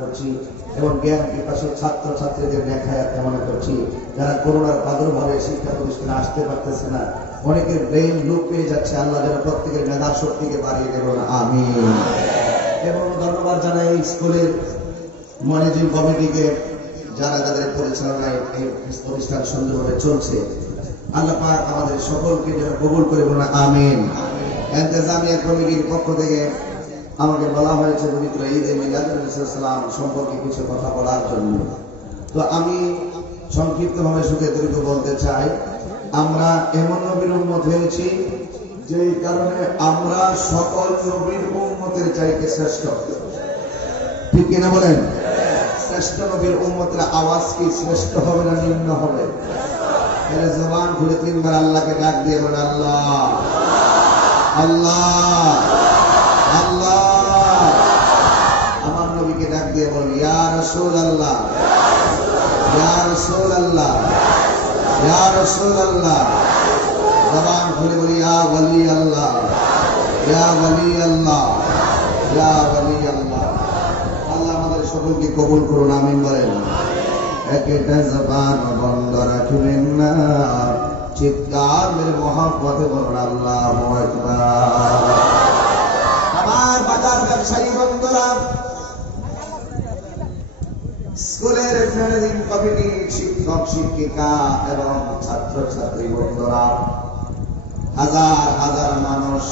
করছি এবং জ্ঞান পিপাসু ছাত্র ছাত্রীদের নেখায়াত কামনা করছি। যারা করোনার প্রাদুর্ভাবে শিক্ষা প্রতিষ্ঠানে আসতে পারতেছে না, অনেকের ব্রেইন লুপ পেয়ে যাচ্ছে, আল্লাহ যেন প্রত্যেকের মেধা শক্তিকে বাড়িয়ে দেব না, আমিন। এবং ধন্যবাদ জানাই স্কুলের ম্যানেজিং কমিটিকে, যারা যাদের পরিচালনায় এই প্রতিষ্ঠান সুন্দরভাবে চলছে। আল্লাহ পাক আমাদের সকলকে যেন কবুল করে বলুন আমিন। ইন্তেজামিয়া কমিটির পক্ষ থেকে আমাকে বলা হয়েছে পবিত্র ঈদে মিলাদুন নবী সাল্লাল্লাহু সম্পর্কে কিছু কথা বলার জন্য। তো আমি সংক্ষিপ্তভাবে শুধু এতটুকু বলতে চাই, আমরা এমন নবীর উম্মত হয়েছি যেই কারণে আমরা সকল নবীর উম্মতের চাইতে শ্রেষ্ঠ। ঠিক কিনা বলেন? শ্রেষ্ঠ নবীর উম্মতের আওয়াজ কি শ্রেষ্ঠ হবে না নিম্ন হবে? এর জবান খুলে তিনবার আল্লাহকে ডাক দিয়ে বলেন আল্লাহ আল্লাহ আল্লাহ। আমার নবীকে ডাক দিয়ে বলেন ইয়া রাসূলুল্লাহ ইয়া রাসূলুল্লাহ ইয়া রাসূলুল্লাহ। জবান খুলে বলি ইয়া ওয়ালি আল্লাহ ইয়া ওয়ালি আল্লাহ ইয়া ওয়ালি আল্লাহ। আল্লাহ আমাদের সকলকে কবুল করুন, আমিন বলেন। একটা জবান বন্ধ রাখবেন না, চিৎকার মেরে মহব্বতে বলুন আল্লাহু আকবার। আমার বাজার ব্যবসায়ী বন্ধুরা, স্কুলের ম্যানেজিং কমিটি, শিক্ষক শিক্ষিকা এবং ছাত্র ছাত্রী বন্ধুরা, হাজার হাজার মানুষ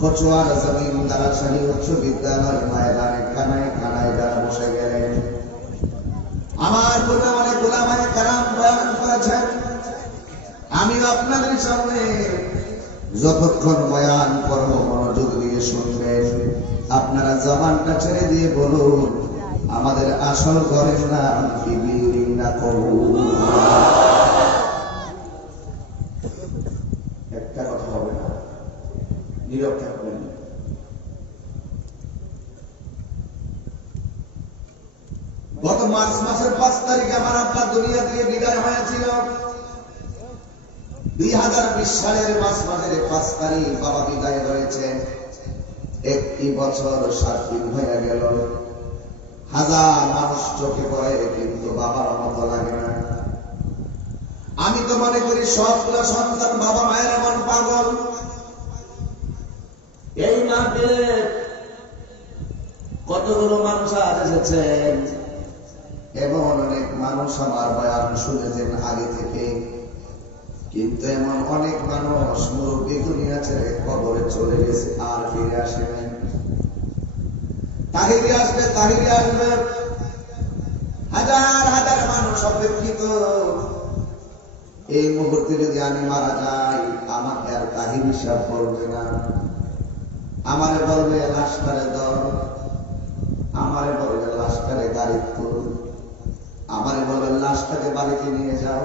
কচুয়ার জমিন দারাসানি উচ্চ বিদ্যালয় ময়দানে কানায় কানায় যারা বসে গেলেন, আমার গোলামানে গোলামানে কারাম বয়ান করেছেন। আমি আপনাদের সামনে যতক্ষণ বয়ান করব মনোযোগ দিয়ে শুনবেন। আপনারা জবানটা ছেড়ে দিয়ে বলুন আমাদের আসল ঘরের নাম কি, বিল্ডিং না কবর? একটা কথা হবে না, নীরব থাকবেন। গত মার্চ মাসের 5 তারিখে আমার আব্বা দুনিয়া থেকে বিদায় হয়েছিল। 2020 সালের মার্চ মাসের 5 তারিখ বাবা বিদায় হয়েছে। 1 বছর 7 দিন হয়ে গেল। হাজার মানুষ চোখে পড়ে, কিন্তু বাবার মতো লাগে না। আমি তো মনে করি সবগুলো সন্তান বাবা মায়ের এমন পাগল। এই মাঠে কতগুলো মানুষ আজ এসেছেন, এমন অনেক মানুষ আমার বয়ান শুনেছেন আগে থেকে, কিন্তু এমন অনেক মানুষ মুরব্বী দুনিয়া ছেড়ে কবরে চলে গেছে, আর ফিরে আসে নাই। তাহিরি আসবে, তাহিরি আসবে, হাজার হাজার মানুষ অপেক্ষিত। এই মুহূর্তে যদি আমি মারা যাই, আমাকে আর তাহিরি সাহেব বলবে না, আমারে বলবে লাশটারে দাও, আমারে বলবে লাশটারে গাড়ি তুল, আমারে বলবে লাশটাকে বাড়িতে নিয়ে যাও,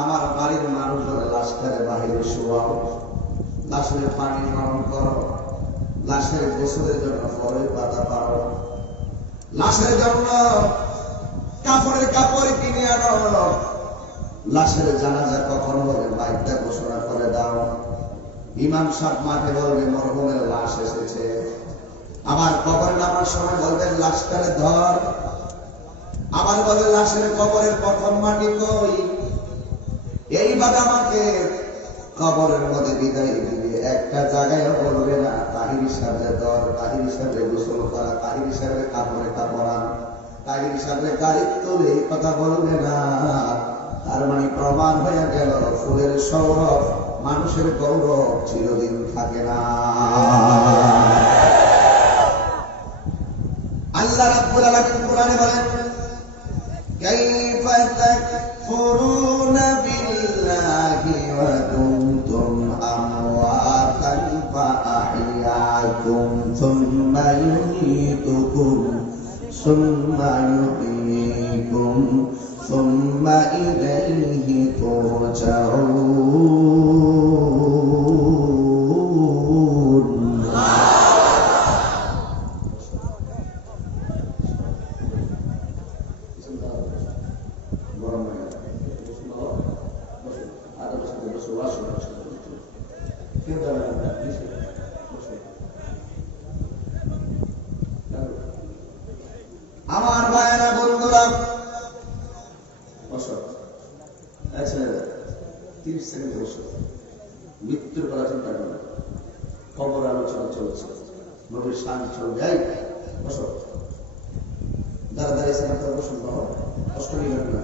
আমার বাড়ির মানুষ বলে লাশটারে বাহিরে শোয়াও, লাশের পানি গ্রহণ করো, লাশের গোসলের জন্য ফলের পাতা পাও, লাশের জন্য কাপড়ের কাপড় কিনে আনো, লাশের জানাজা কখন হবে বাইকটা ঘোষণা করে দাও। ইমাম সাহেব মাঠে বলবে মরহুমের লাশ এসেছে, আবার কবরে নামার সময় বলবেন লাশটারে ধর, আবার বলে লাশের কবরের প্রথম মাটি কই। এইভাবে আমাকে কবরের মধ্যে বিদায় দিবে। একটা জায়গায় বলবে না তাহিরি সাহেবের ধর, তাহিরি সাহেবের গোসল করা, তাহিরি সাহেবের কাপড়ে কাপড়া, তাহিরি সাহেবের গাড়ি তোলে, এই কথা বলবে না। তার মানে প্রমাণ হয়ে গেল ফুলের সৌরভ, মানুষের গৌরব চিরদিন থাকে না। আল্লাহ রাব্বুল আলামিন কোরআনে বলেন কাইফা তাকফুরুনা বিল্লাহি ওয়া কুনতুম আমওয়াতান ফাআহইয়াকুম সুম্মা ইউমীতুকুম সুম্মা ইউহয়ীকুম সুম্মা ইলাইহি তুরজাউন। আমার ভাইয়েরা বন্ধুরা, বসো। 30 সেকেন্ড বসো। মৃত্যুর কথা চিন্তা করো, খবর আলোচনা চলছে, নবীর শান চলবে। বসো, যারা দাঁড়িয়েছেন আপনারা বসুন। বাবা কষ্ট নিলেন না,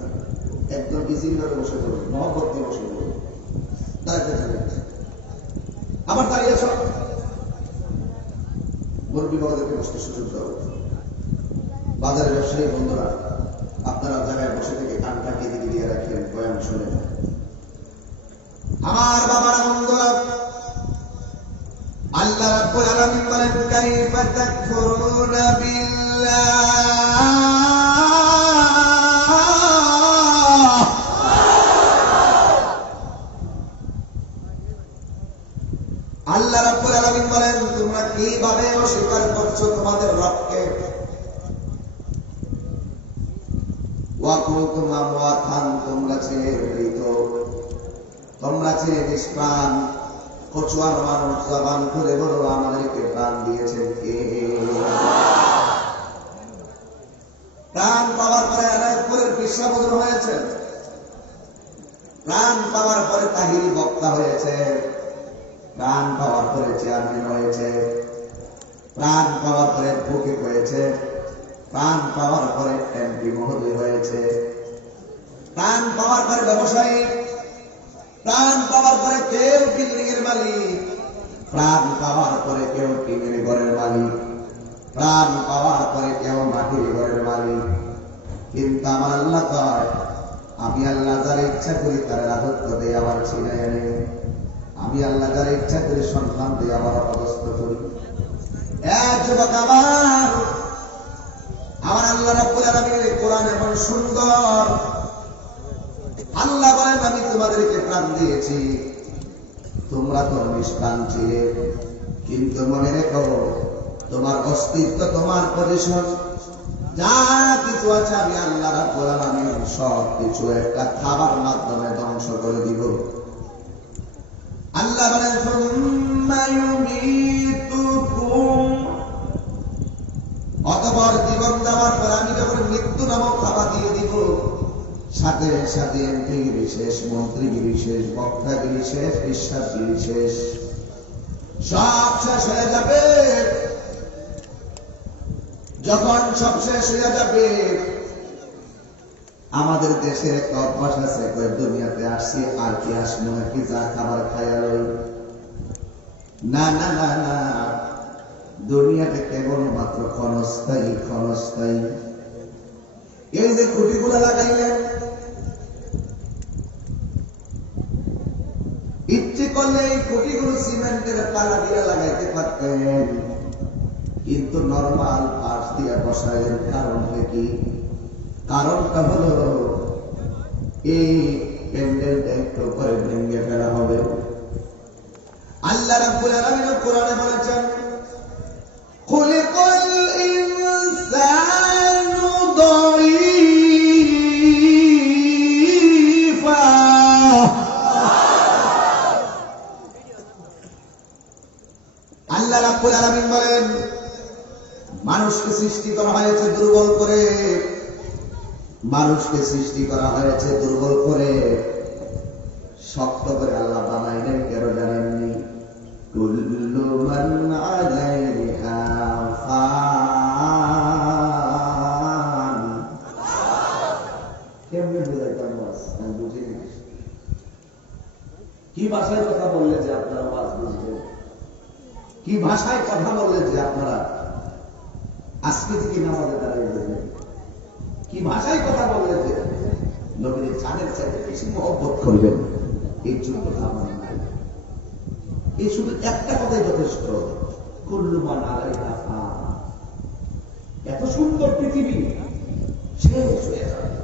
একদম ইজি ভাবে বসে পড়ুন, মহব্বত দিয়ে বসে পড়ুন। দাঁড়াতে থাকবেন, আবার দাঁড়িয়েছ। মুরব্বী বাবাদেরকে বসতে সুযোগ দাও। বাজারের ব্যবসায়ী বন্ধুরা, আপনারা জায়গায় বসে থেকে কানটা কেঁদে দিয়ে রাখেন, বয়ান শোনেন। আমার বাবারা বন্ধুরা, আল্লাহ রাব্বুল আলামিন বলেন, কাইফা তাকফুরুনা বিল্লাহ। আল্লাহ রাব্বুল আলামিন বলেন, তোমরা কিভাবে অস্বীকার করছো তোমাদের রবকে। ওয়া কুনতুম আমওয়াতান, তোমরা ছিলে মৃত, তোমরা ছিলে নিষ্প্রাণ। কচুয়ার মানুষ জবান করে বলো, আমাদেরকে প্রাণ দিয়েছেন কে? প্রাণ পাওয়ার পরে এনায়তপুরের বিশ্বাবুদ্র হয়েছে, প্রাণ পাওয়ার পরে তাহিরি বক্তা হয়েছে, প্রাণ পাওয়ার পরে চেয়ারম্যান হয়েছে, প্রাণ পাওয়ার পরে বুকে হয়েছে, প্রাণ পাওয়ার পরে এমপি মহোদয় হয়েছে, প্রাণ পাওয়ার পরে ব্যবসায়ী, প্রাণ পাওয়ার পরে কেউ বিল্ডিং এর মালিক, প্রাণ পাওয়ার পরে কেউ টিনের ঘরের মালিক, প্রাণ পাওয়ার পরে কেউ মাটির ঘরের মালিক। কিন্তু আমার আল্লাহ কয়, আমি আল্লাহ যার ইচ্ছা করি তার রাজত্ব দিয়ে আবার ছিনাই আনে, আমি আল্লাহ যার ইচ্ছা করি সন্তান দিয়ে আবার অপদস্থ করি। যুবক আমার আল্লাহ রাব্বুল আলামিনের কোরআন এমন সুন্দর। আল্লাহ বলেন, আমি তোমাদেরকে প্রাণ দিয়েছি, তোমরা তো নিষ্প্রাণ ছিলে, কিন্তু মনে রেখো তোমার অস্তিত্ব, তোমার পজিশন, যা কিছু আছে আমি আল্লাহ রাব্বুল আলামিন সব কিছু একটা খাবার মাধ্যমে ধ্বংস করে দিব। আল্লাহ বলেন, সুম্মা ইউমীতুকুম, অতঃপর জীবন দেওয়ার পর আমি যখন মৃত্যু নামক খাবার দিয়ে দিব, সাথে সাথে এমপিগিরি শেষ, মন্ত্রীগিরি শেষ, বক্তাগিরি শেষ, বিশ্বাসগিরি শেষ, সব শেষ হয়ে যাবে। যখন সব শেষ হয়ে যাবে, আমাদের দেশের একটা অভ্যাস আছে, দুনিয়াতে আসছি আর কি আসবো নাকি, যা খাবার খাইয়া লই। না না না না, দুনিয়াতে কেবলমাত্র ক্ষণস্থায়ী, ক্ষণস্থায়ী। এই যে খুঁটিগুলো লাগাইলেন, ইচ্ছে করলে এই খুঁটিগুলো সিমেন্টের পালা দিয়ে লাগাইতে পারতেন, কিন্তু নরমাল পাশ দিয়ে বসাইলেন। কারণটা কি? কারণটা হলো এই প্যান্ডেলটা একটু করে ভেঙে ফেলা হবে। আল্লাহ রাব্বুল আলামিন কোরআনে বলেছেন, খুলিকাল ইনসানু দাঈফা। আল্লাহ রাব্বুল আলামিন বলেন, মানুষকে সৃষ্টি করা হয়েছে দুর্বল করে, মানুষকে সৃষ্টি করা হয়েছে দুর্বল করে, শক্ত করে আল্লাহ বানাইলেন কেন জানেননি? কুল্লু মান আলাইহা ফান। কেমনে বুঝাইতাম বাস, আমি বুঝিনি। কি ভাষায় কথা বললে যে আপনারা বাস বুঝবেন? কি ভাষায় কথা বললে যে আপনারা আজকে থেকে নামাজে দাঁড়িয়ে দেবেন? কি ভাষায় কথা বললে যে নবীর চাঁদের চাইতে বেশি মহব্বত করবেন? এই যোগ্যতা আমার নাই। এই শুধু একটা কথাই যথেষ্ট, কুল্লু মান আলাইহা ফান। এত সুন্দর পৃথিবী শেষ হয়ে যাবে।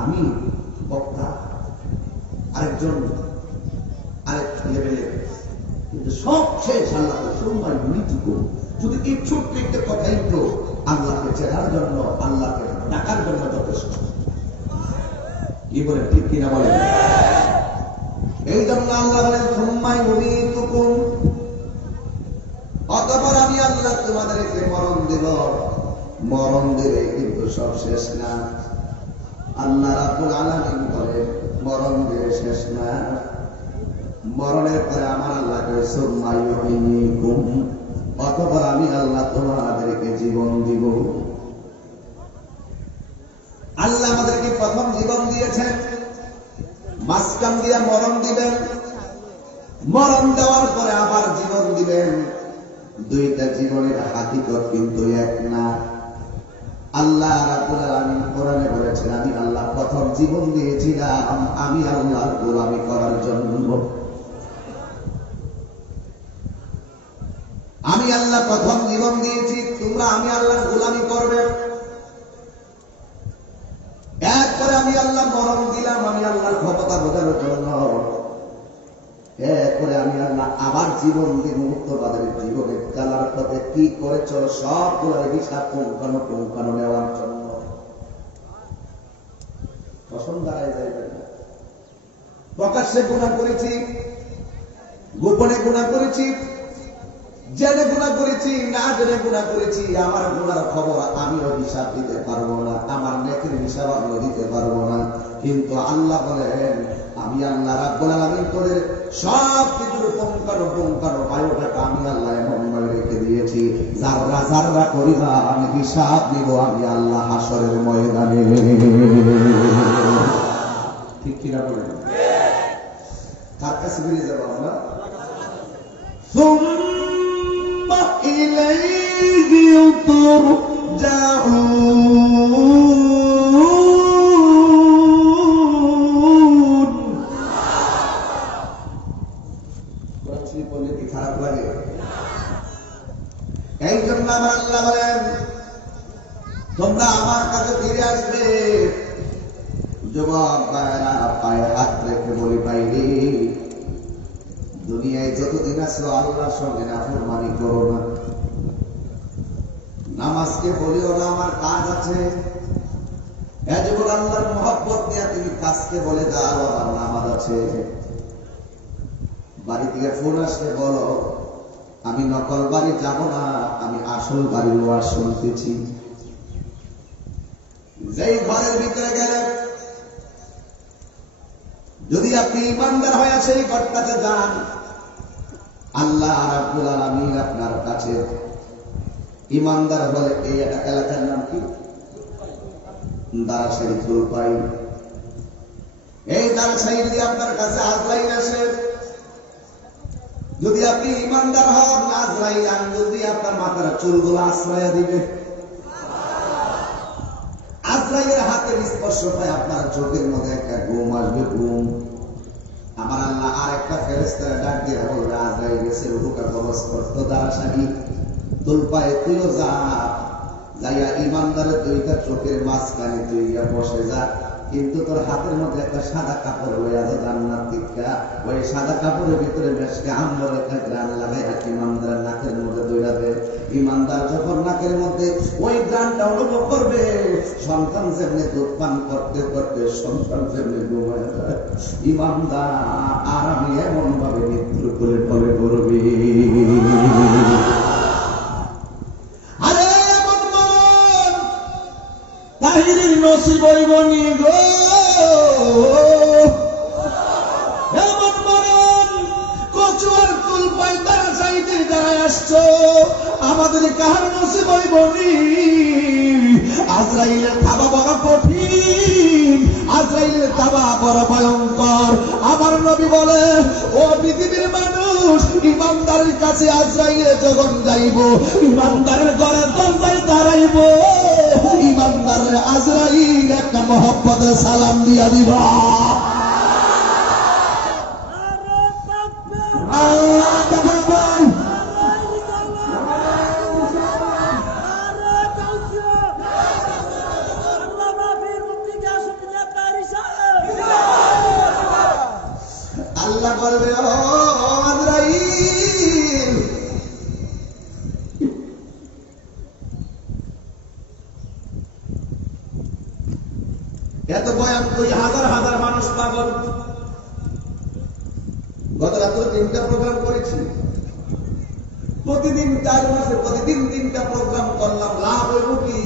আমি বক্তা, আরেকজন আরেক লেভেলের, কিন্তু সব শেষ। আল্লাহ সময় মৃত্যু, শুধু এই ছোট্ট একটা কথাই তো আল্লাহকে চেনার জন্য, আল্লাহকে ডাকার জন্য যথেষ্ট। কি বলে, ঠিক কিনা বলেন? এই জন্য আল্লাহ বলেন, সুম্মা ইউমীতুকুম, অতঃপর আমি আল্লাহ তোমাদেরকে মরণ দেব। মরণ দিলে কিন্তু সব শেষ না। আল্লাহ রাব্বুল আলামিন বলে মরণ দিলে শেষ না, মরণের পরে আমার আল্লাহ সুম্মা ইউহয়িকুম, অতঃপর আমি আল্লাহ তোমাদেরকে জীবন দিব। আল্লাহ আমাদেরকে প্রথম জীবন দিয়েছেন, মাঝখান দিয়া মরণ দিবেন, মরণ দেওয়ার পরে আবার জীবন দিবেন। দুইটা জীবনের হাকিকত কিন্তু এক না। আল্লাহ রাব্বুল আলামিন কোরআনে বলেছেন আমি আল্লাহ প্রথম জীবন দিয়েছিলাম আমি আল্লাহর গোলামি করার জন্য। আমি আল্লাহ প্রথম জীবন দিয়েছি তোমরা আমি আল্লাহর গোলামি করবে। এরপরে আমি আল্লাহ মরণ দিলাম আমি আল্লাহর ক্ষমতা বোঝানোর জন্য। এরপরে আমি আল্লাহ আবার জীবন দিন মুক্তবাদের জীবনের চালার পথে কি করে চলো সবগুলোর হিসাব পুঙ্খানো নেওয়ার জন্য। পছন্দ দাঁড়ায় যাইবে না। প্রকাশ্যে গুনাহ করেছি, গোপনে গুনাহ করেছি, জেনে গুনাহ করেছি, না জেনে গুনাহ করেছি, আমার গুনার খবর আমিও হিসাব দিতে পারবো না, আমার নেকের হিসাব আমিও দিতে পারবো না। কিন্তু আল্লাহ বলেন আমি আল্লাহ রাব্বুল আলামিন তোদের সব কিছুর পুঙ্খানো বায়োডাটা আমি আল্লাহ এমন ভাবে রেখে দিয়েছি যাররা যাররা করিবা আমি হিসাব নিব আমি আল্লাহ হাসরের ময়দানে। ঠিক কিনা বলেন? কার কাছে ফিরে যাবো আমরা? সুম্মা ইলাইহি তুরজাউন। খারাপ লাগে? এই জন্য আমার আল্লাহ বলেন তোমরা আমার কাছে ফিরে আসবে। যুবক ভাইরা পায়ে হাত রেখে বলি ভাইরে দুনিয়ায় যতদিন আছো আল্লাহর সঙ্গে নাফরমানি করো না। নামাজকে বলিও না আমার কাজ আছে। এ যুবক আল্লাহর মহব্বত নিয়ে তুমি কাজকে বলে দাও আমার নামাজ আছে। বাড়ি থেকে ফোন আসলে বলো আমি নকল বাড়ি যাব না, আমি আসল বাড়ির ওয়াজ শুনতেছি। যেই ঘরের ভিতরে গেলে যদি আপনি ইমানদার হয়ে সেই ঘরটাতে যান আল্লাহ রাব্বুল আলামিন আপনার কাছে ইমানদার বলে এই এলাকার নাম কি? দারাসারি তুলপাই। এই দারাসারি যদি আপনার কাছে আজরাইল আসে যদি আপনি ইমানদার হন আজরাইল যদি আপনার মাথার চুলগুলো আশ্রয় দিবে। আজরাইলের হাতের স্পর্শ পায় আপনার চোখের মধ্যে একটা ঘুম আসবে, ঘুম। আমার আল্লাহ আর একটা ফেরেশতার ডাক দিয়ে বলবে আজরাইল গেছে রুহুকা কবজ করতে দারাসারি তুলপায় তুইও যা, যাইয়া ইমানদারের দুইটা চোখের মাঝখানে তুই বসে যা। কিন্তু তোর হাতের মধ্যে একটা সাদা কাপড় লইয়া যা জান্নাত থেকে, ওই সাদা কাপড়ের ভিতরে বেশকে আম্বর একটা গ্রান লাগাইয়া ইমানদারের নাকের মধ্যে দইরা দে। ইমানদার যখন নাকের মধ্যে ওই গ্রানটা অনুভব করবে সন্তান যেমনি দুধ পান করতে করতে সন্তান যেমনি ঘুমায় যায় ইমানদার আর আমি এমন ভাবে মৃত্যু করে ঢলে করবি। আরে এমন মন তাহিরের নসিব হইবনি গো। এমন মরণ কচুয়ার তুল পাইতারা সাইতে যারা আসছো আমাদের কাহার নসিব হইবনি। আজরাইলের থাবা বড় কঠিন, আজরাইলের থাবা বড় ভয়ঙ্কর। আমার নবী বলে ও পৃথিবীর মানুষ ইমানদারের কাছে আজরাইলে যখন যাইব ইমানদারের ঘরে দরজায় দাঁড়াইব ইমানদারের আজরাইল একটা মহব্বতের সালাম দিয়া দিবা। আল্লাহ বলবে ও আজরাইল এত বয়ান তুই হাজার হাজার মানুষ পাগল। গত রাত্রে 3টা প্রোগ্রাম করেছি, প্রতিদিন 4 মাসে প্রতিদিন 3টা প্রোগ্রাম করলাম। লাভ হইব কি?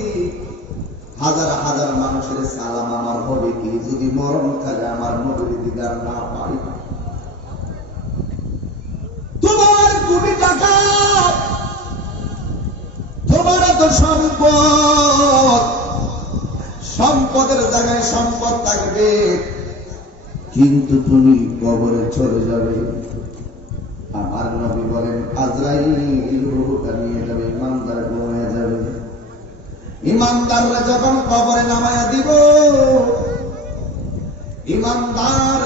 হাজার হাজার মানুষের সালাম আমার হবে কি যদি মরণকালে আমার নবীর দিদার না পাই? তোমার কোটি টাকা, তোমার তো সম্পদ, সম্পদের জায়গায় সম্পদ থাকবে, কিন্তু তুমি কবরে চলে যাবে। আমার নবী বলেন আজরাইল রূহটা নিয়ে যাবে, ইমানদার ঘুমিয়ে যাবে। ইমানদাররা যখন কবরে নামায়া দিব, ইমানদার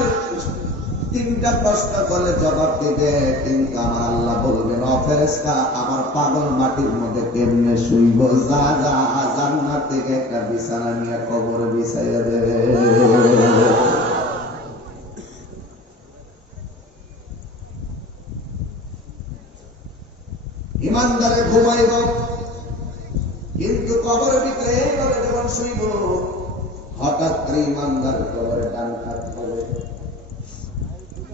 তিনটা প্রশ্ন করলে জবাব দিবে, কিন্তু আমার আল্লাহ বলবেন ও ফেরেশতা, আমার পাগল মাটির মধ্যে কেমনে শুইব? যা যা জান্নাত থেকে একটা বিছানা নিয়ে কবরে বিছাইয়া দেবে। ইমানদারে ঘুমাইব, কিন্তু কবরের ভিতরে এইভাবে যখন শুইব, হঠাৎ করে ইমানদার কবরে ডান হাত হবে,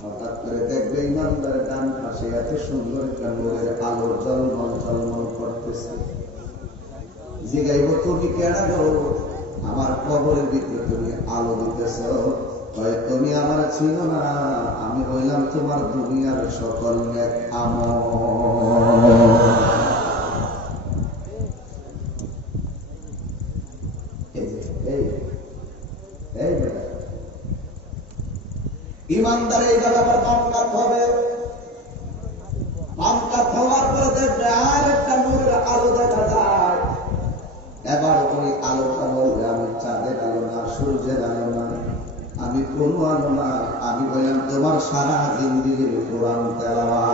হঠাৎ করে দেখবে ইমানদারের ডান পাশে এত সুন্দর একটা নূরের আলো ঝলমল ঝলমল করতেছে। জিগাইব তুমি কেডা গো? আমার কবরের ভিতরে তুমি আলো দিতেছ। কয় তুমি আমার ছিল না, আমি হইলাম তোমার দুনিয়ার সকল নেক আমল। ইমানদার এই জায়গাটা বামকাত হবে, বামকাত হওয়ার পরে দেখবে আর একটা নূরের আলো দেখা যায়। এবার ওই আলোটা বলবে আমি চাঁদের আলো না, সূর্যের আলো না, আমি কোন আলো না, আমি বললাম তোমার সারা জিন্দেগীর কোরআন তেলাওয়াত।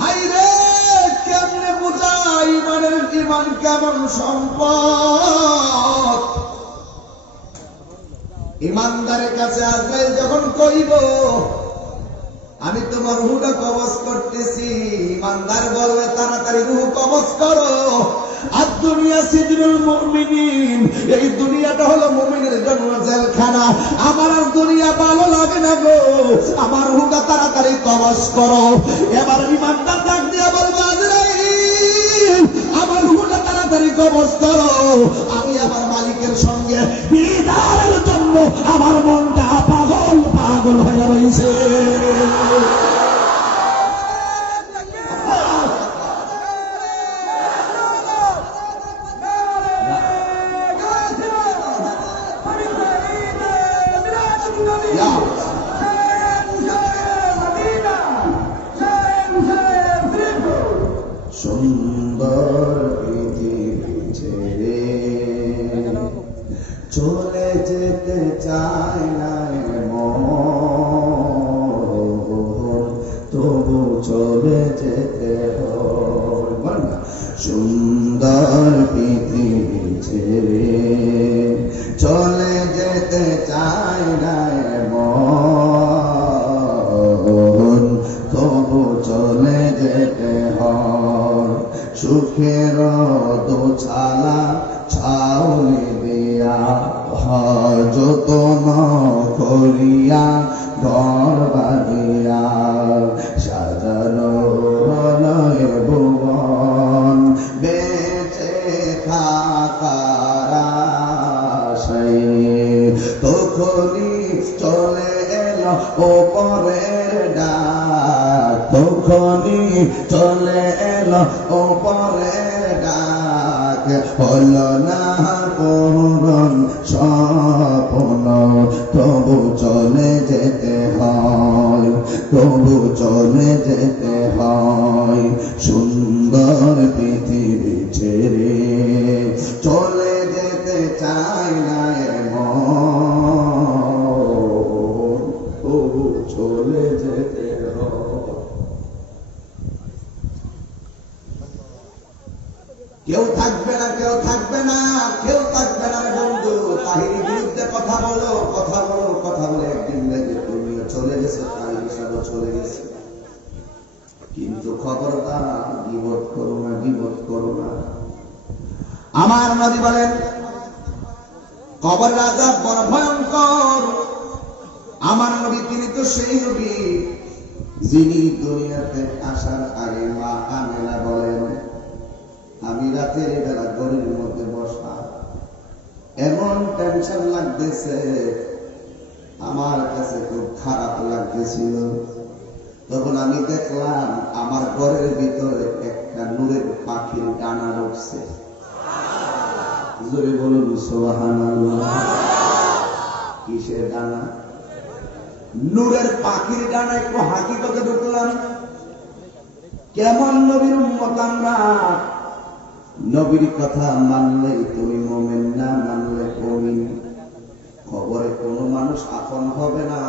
হাই রে, কেমনে বুঝাই ইমানের, ইমান কেমন সম্পদ। ইমানদারের কাছে আজরাইল যখন কইব আমি তোমার রূহটা কবজ করতেছি, ইমানদার বলবে তাড়াতাড়ি রূহ কবজ করো। আর দুনিয়া সিজনুল মুমিনিন, এই দুনিয়াটা হলো মুমিনের জন্য জেলখানা। আমার আর দুনিয়া ভালো লাগে না গো, আমার রূহটা তাড়াতাড়ি কবজ করো। এবার ইমানদার ডাক দিয়া বলবে আজরাইল, আমার রূহটা তাড়াতাড়ি কবজ করো, আমি আমার মালিকের সঙ্গে দিদারের জন্য আমার মনটা পাগল পাগল হয়ে রয়েছে। সুন্দর পৃথিবী ছেড়ে চলে যেতে চায় না মন, তবু চলে যেতে হয়। সুন্দর পৃথিবী ছেড়ে চলে যেতে চায় না মন, তবু চলে যেতে হয়। সুখের দোছালা ছাউনি দিয়া যতন করিয়া ঘর বাঁধিয়া সাজানো নয় ভুবন, বেঁচে থাকার আশায় তখনই চলে এলো ওপরের ডাক, তখনই চলে এলো ওপরের ডাক। হলো না পূরণ স্বপ্ন, তবু চলে যেতে হয়, তবু চলে যেতে হয়। সুন্দর পৃথিবী ছেড়ে চলে যেতে চায় না মন, তবু চলে যেতে হয়। কেউ থাকবে না, কেউ থাকবে না, কেউ থাকবে না বন্ধু। তাহিরির বিরুদ্ধে কথা বলো, কথা বলো, কথা বলে একদিন দেখবে তুমিও চলে গেছো, তাহিরি সাহেব চলে গেছে। কিন্তু খবরদার গীবত করো না, গীবত করো না। আমার নবী বলেন কবরের আযাব বড় ভয়ঙ্কর। আমার নবী তিনি তো সেই নবী যিনি দুনিয়াতে আসার আগে মা আমেনা বলেন রাতের বেলা ঘরের মধ্যে বসা, এমন টেনশন লাগতেছে, আমার কাছে খুব খারাপ লাগতেছিল। তখন আমি দেখলাম আমার ঘরের ভিতরে একটা নূরের পাখির ডানা উঠছে। জোরে বলুন সুবহানাল্লাহ। কিসের ডানা? নূরের পাখির ডানা। একটু হাকিকতে ঢুকলাম। কেমন নবীর উম্মত আমরা, নবীর কথা মানলে তুমি মুমিন, না মানলে মুমিন। খবরে কোন মানুষ আপন হবে না,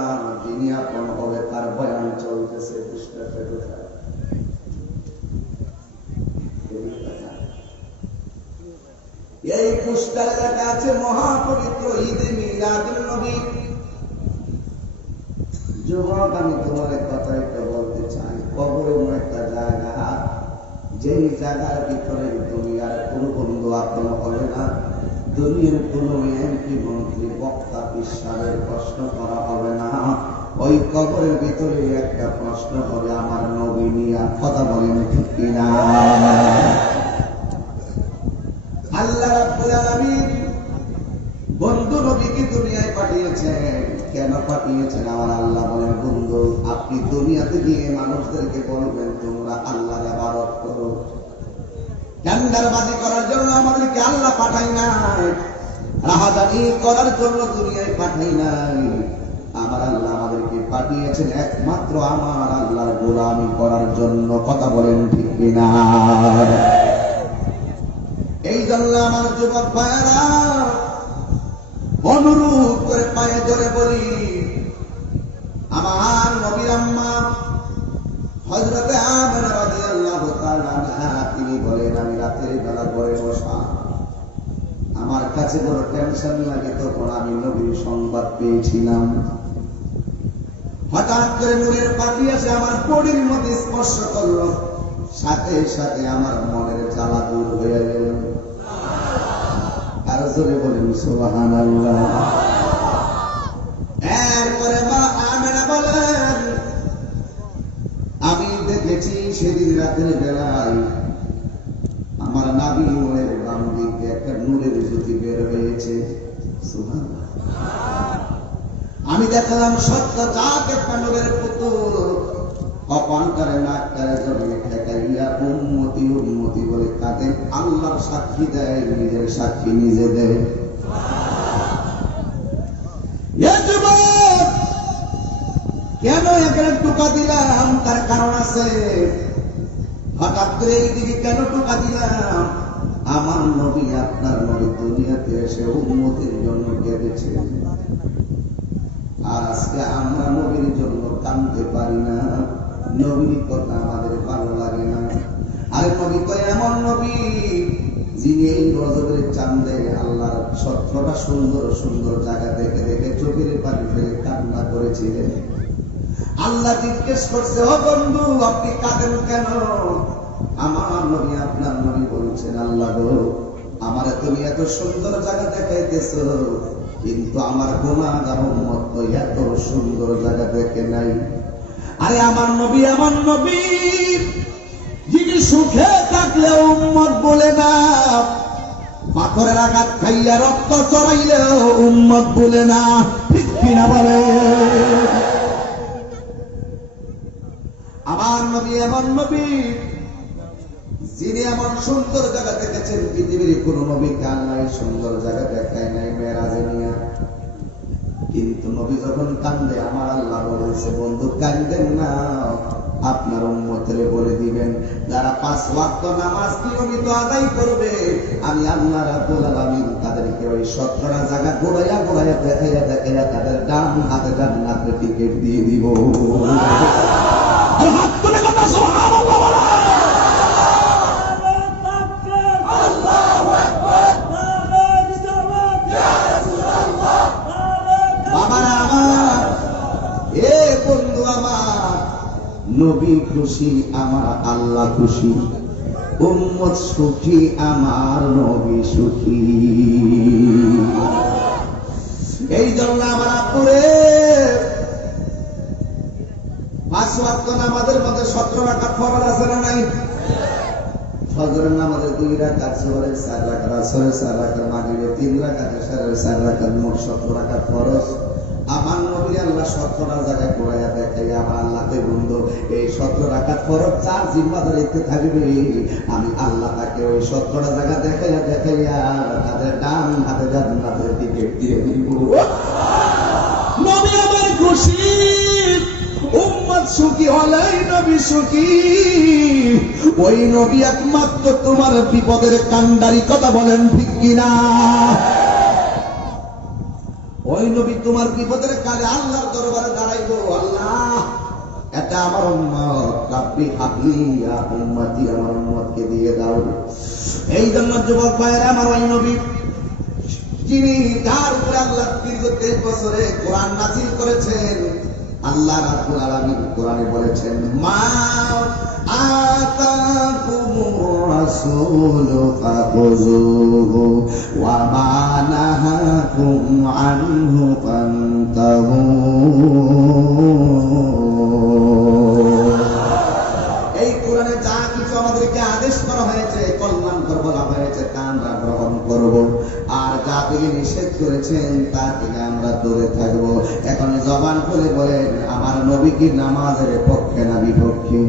যিনি আপন হবে তার বয়ান চলতেছে। এই পুষ্টার লেখা আছে মহাপবিত্র ঈদে মিলাদুন নবী। যুবক, আমি তোমার কথা একটা বলতে চাই, কবর এমন একটা জায়গা, যেই জায়গার ভিতরে দুনিয়ার কোনো বন্ধু আপন হবে না, দুনিয়ার কোন এমপি মন্ত্রী বক্তা বিশ্বাসের প্রশ্ন করা হবে না। ওই কবরের ভিতরে একটা প্রশ্ন হবে আমার নবী নিয়া। কথা বলেন ঠিক কিনা? আল্লাহ রাব্বুল আলামিন বন্ধু নবীকে দুনিয়ায় পাঠিয়েছেন। কেন পাঠিয়েছেন? আমার আল্লাহ বলেন, বন্ধু আপনি দুনিয়াতে গিয়ে মানুষদেরকে বলবেন তোমরা আল্লাহর ইবাদত করো। টেন্ডারবাজি করার জন্য আমাদেরকে আল্লাহ পাঠাই নাই, রাহাজানি করার জন্য দুনিয়ায় পাঠাই নাই। আমার আল্লাহ আমাদেরকে পাঠিয়েছেন একমাত্র আমার আল্লাহর গোলামি করার জন্য। কথা বলেন ঠিক কিনা? এই জন্য আমার যুবক ভাইয়েরা, অনুরোধ করে পায়ে ধরে বলি, আমার নবীর আম্মা হযরতে আমেনা রাদিয়াল্লাহু তাআলা আনহা তিনি বলেন, আমি রাতের বেলা ঘরে বসা, আমার কাছে বড় টেনশন লাগে। তখন আমি নবীর সংবাদ পেয়েছিলাম। হঠাৎ করে নূরের পাখি এসে আমার বডির মধ্যে স্পর্শ করলো, সাথে সাথে আমার মনের জ্বালা দূর হয়ে গেল। আর জোরে বলেন সুবহানাল্লাহ। এরপরে মা আমেনা বলেন, আমি দেখেছি সেদিন রাতের বেলায় আমার নাভি মনের বাম দিকে একটা নূরের জ্যোতি বের হয়েছে। সুবহানাল্লাহ। আমি দেখলাম সত্য চাক একটা নূরের পুতুল অপান্তরে নাকটারে জমিয়ে ঠেকাইয়া উম্মতি উম্মতি বলে কাঁদে। আল্লাহর সাক্ষী দেয়, নিজের সাক্ষী নিজে দেয়। কেন এখানে টোকা দিলাম? তার কারণ আছে। হঠাৎ করে এই দিকে কেন টোকা দিলাম? আমার নবী, আপনার নবী দুনিয়াতে এসে উম্মতির জন্য কেঁদেছে। আর আজকে আমরা নবীর জন্য কাঁদতে পারি না, নবীর কথা আমাদের ভালো লাগে না। আরে নবী তো এমন নবী যিনি এই রজবের চাঁদে আল্লাহর 17টা সুন্দর সুন্দর জায়গা দেখে দেখে চোখের পানি ফেলে কান্না করেছিলেন। আল্লাহ জিজ্ঞেস করছে, ও বন্ধু আপনি কাঁদেন কেন? আমার নবী, আপনার নবী বলছেন, আল্লাহ গো, আমার তুমি এত সুন্দর জায়গা দেখাইতেছো, কিন্তু আমার গুনাহগার উম্মত তো এত সুন্দর জায়গা দেখে নাই। আরে আমার নবী যিনি সুখে থাকলে উম্মত বলে না, পাথরের আঘাত খাইয়া রক্ত চড়াইলেও উম্মত বলে না। ঠিক কিনা বলে? আমার নবী এমন নবী যিনি এমন সুন্দর জায়গা দেখেছেন, পৃথিবীর কোন নবী কান্নাই সুন্দর জায়গা দেখায় নাই মেরাজে নিয়া। কিন্তু নবী যখন কান্দে, আমার আল্লাহ বলেছে, বন্ধু কান্দেন না, আপনার উম্মতের বলে দিবেন যারা 5 ওয়াক্ত নামাজ নিয়মিত আদায় করবে, আমি আল্লাহ রাব্বুল আলামিন তাদেরকে ওই 17টা জায়গা ঘোরাইয়া ঘোরাইয়া দেখাইয়া তাদের ডান হাতে জান্নাতের টিকিট দিয়ে দিব। হাত তুলে কথা সুবহানাল্লাহ বলা। নবী খুশি, আমার আল্লাহ খুশি, উম্মত সুখী, আমার নবী সুখী। এই জন্য আমার আপুরে 5 ওয়াক্ত নামাজের মধ্যে 17 রাকাত ফরজ আছে না নাই? ফজরের নামাজে 2 রাকাত, যোহরের 4 রাকাত, আসরের 4 রাকাত, মাগরিবের 3 রাকাত, ইশারের 4 রাকাত, মোট 70 রাকাত ফরজ। আমার নবী আল্লাহ 17টা জায়গায় ঘুরাইয়া দেখাইয়া আমার আল্লাহকে বন্ধু এই 17 রাকাত ফরজ যার জিম্মাদারিতে থাকবে আমি আল্লাহ তাকে ওই 17টা জায়গা দেখাইয়া দেখাইয়া তাদের ডান হাতে জান্নাতের টিকিট দিয়ে দিব। নবী আমার খুশি, উম্মত সুখী হলেই নবী সুখী। ওই নবী একমাত্র তোমার বিপদের কান্ডারি, কথা বলেন ঠিক কিনা? ওই নবী তোমার বিপদের কালে আল্লাহর দরবারে দাঁড়াইবো, আল্লাহ এটা আমার উম্মত, রাব্বি হাবলি ইয়া উম্মতি, আমার উম্মতকে দিয়ে দাও। এই জন্য যুবক ভাইয়েরা আমার ওই নবী যিনি যার উপরে আল্লাহ দীর্ঘ 23 বছরে কোরআন নাযিল করেছেন, আল্লাহ রাব্বুল আলামিন কোরআনে বলেছেন মা আতাকুমুর রাসূলু ফাখুযুহু ওয়া মা নাহাকুম আনহু ফান্তাহু। এই কোরআনে যা কিছু আমাদেরকে আদেশ করা হয়েছে, কল্যাণকর বলা হয়েছে, তা আমরা গ্রহণ করব, আর যা তিনি নিষেধ করেছেন তা থেকে আমরা দূরে থাকবো। এখন জবান খুলে বলেন আমার নবী কি নামাজের পক্ষে না বিপক্ষে?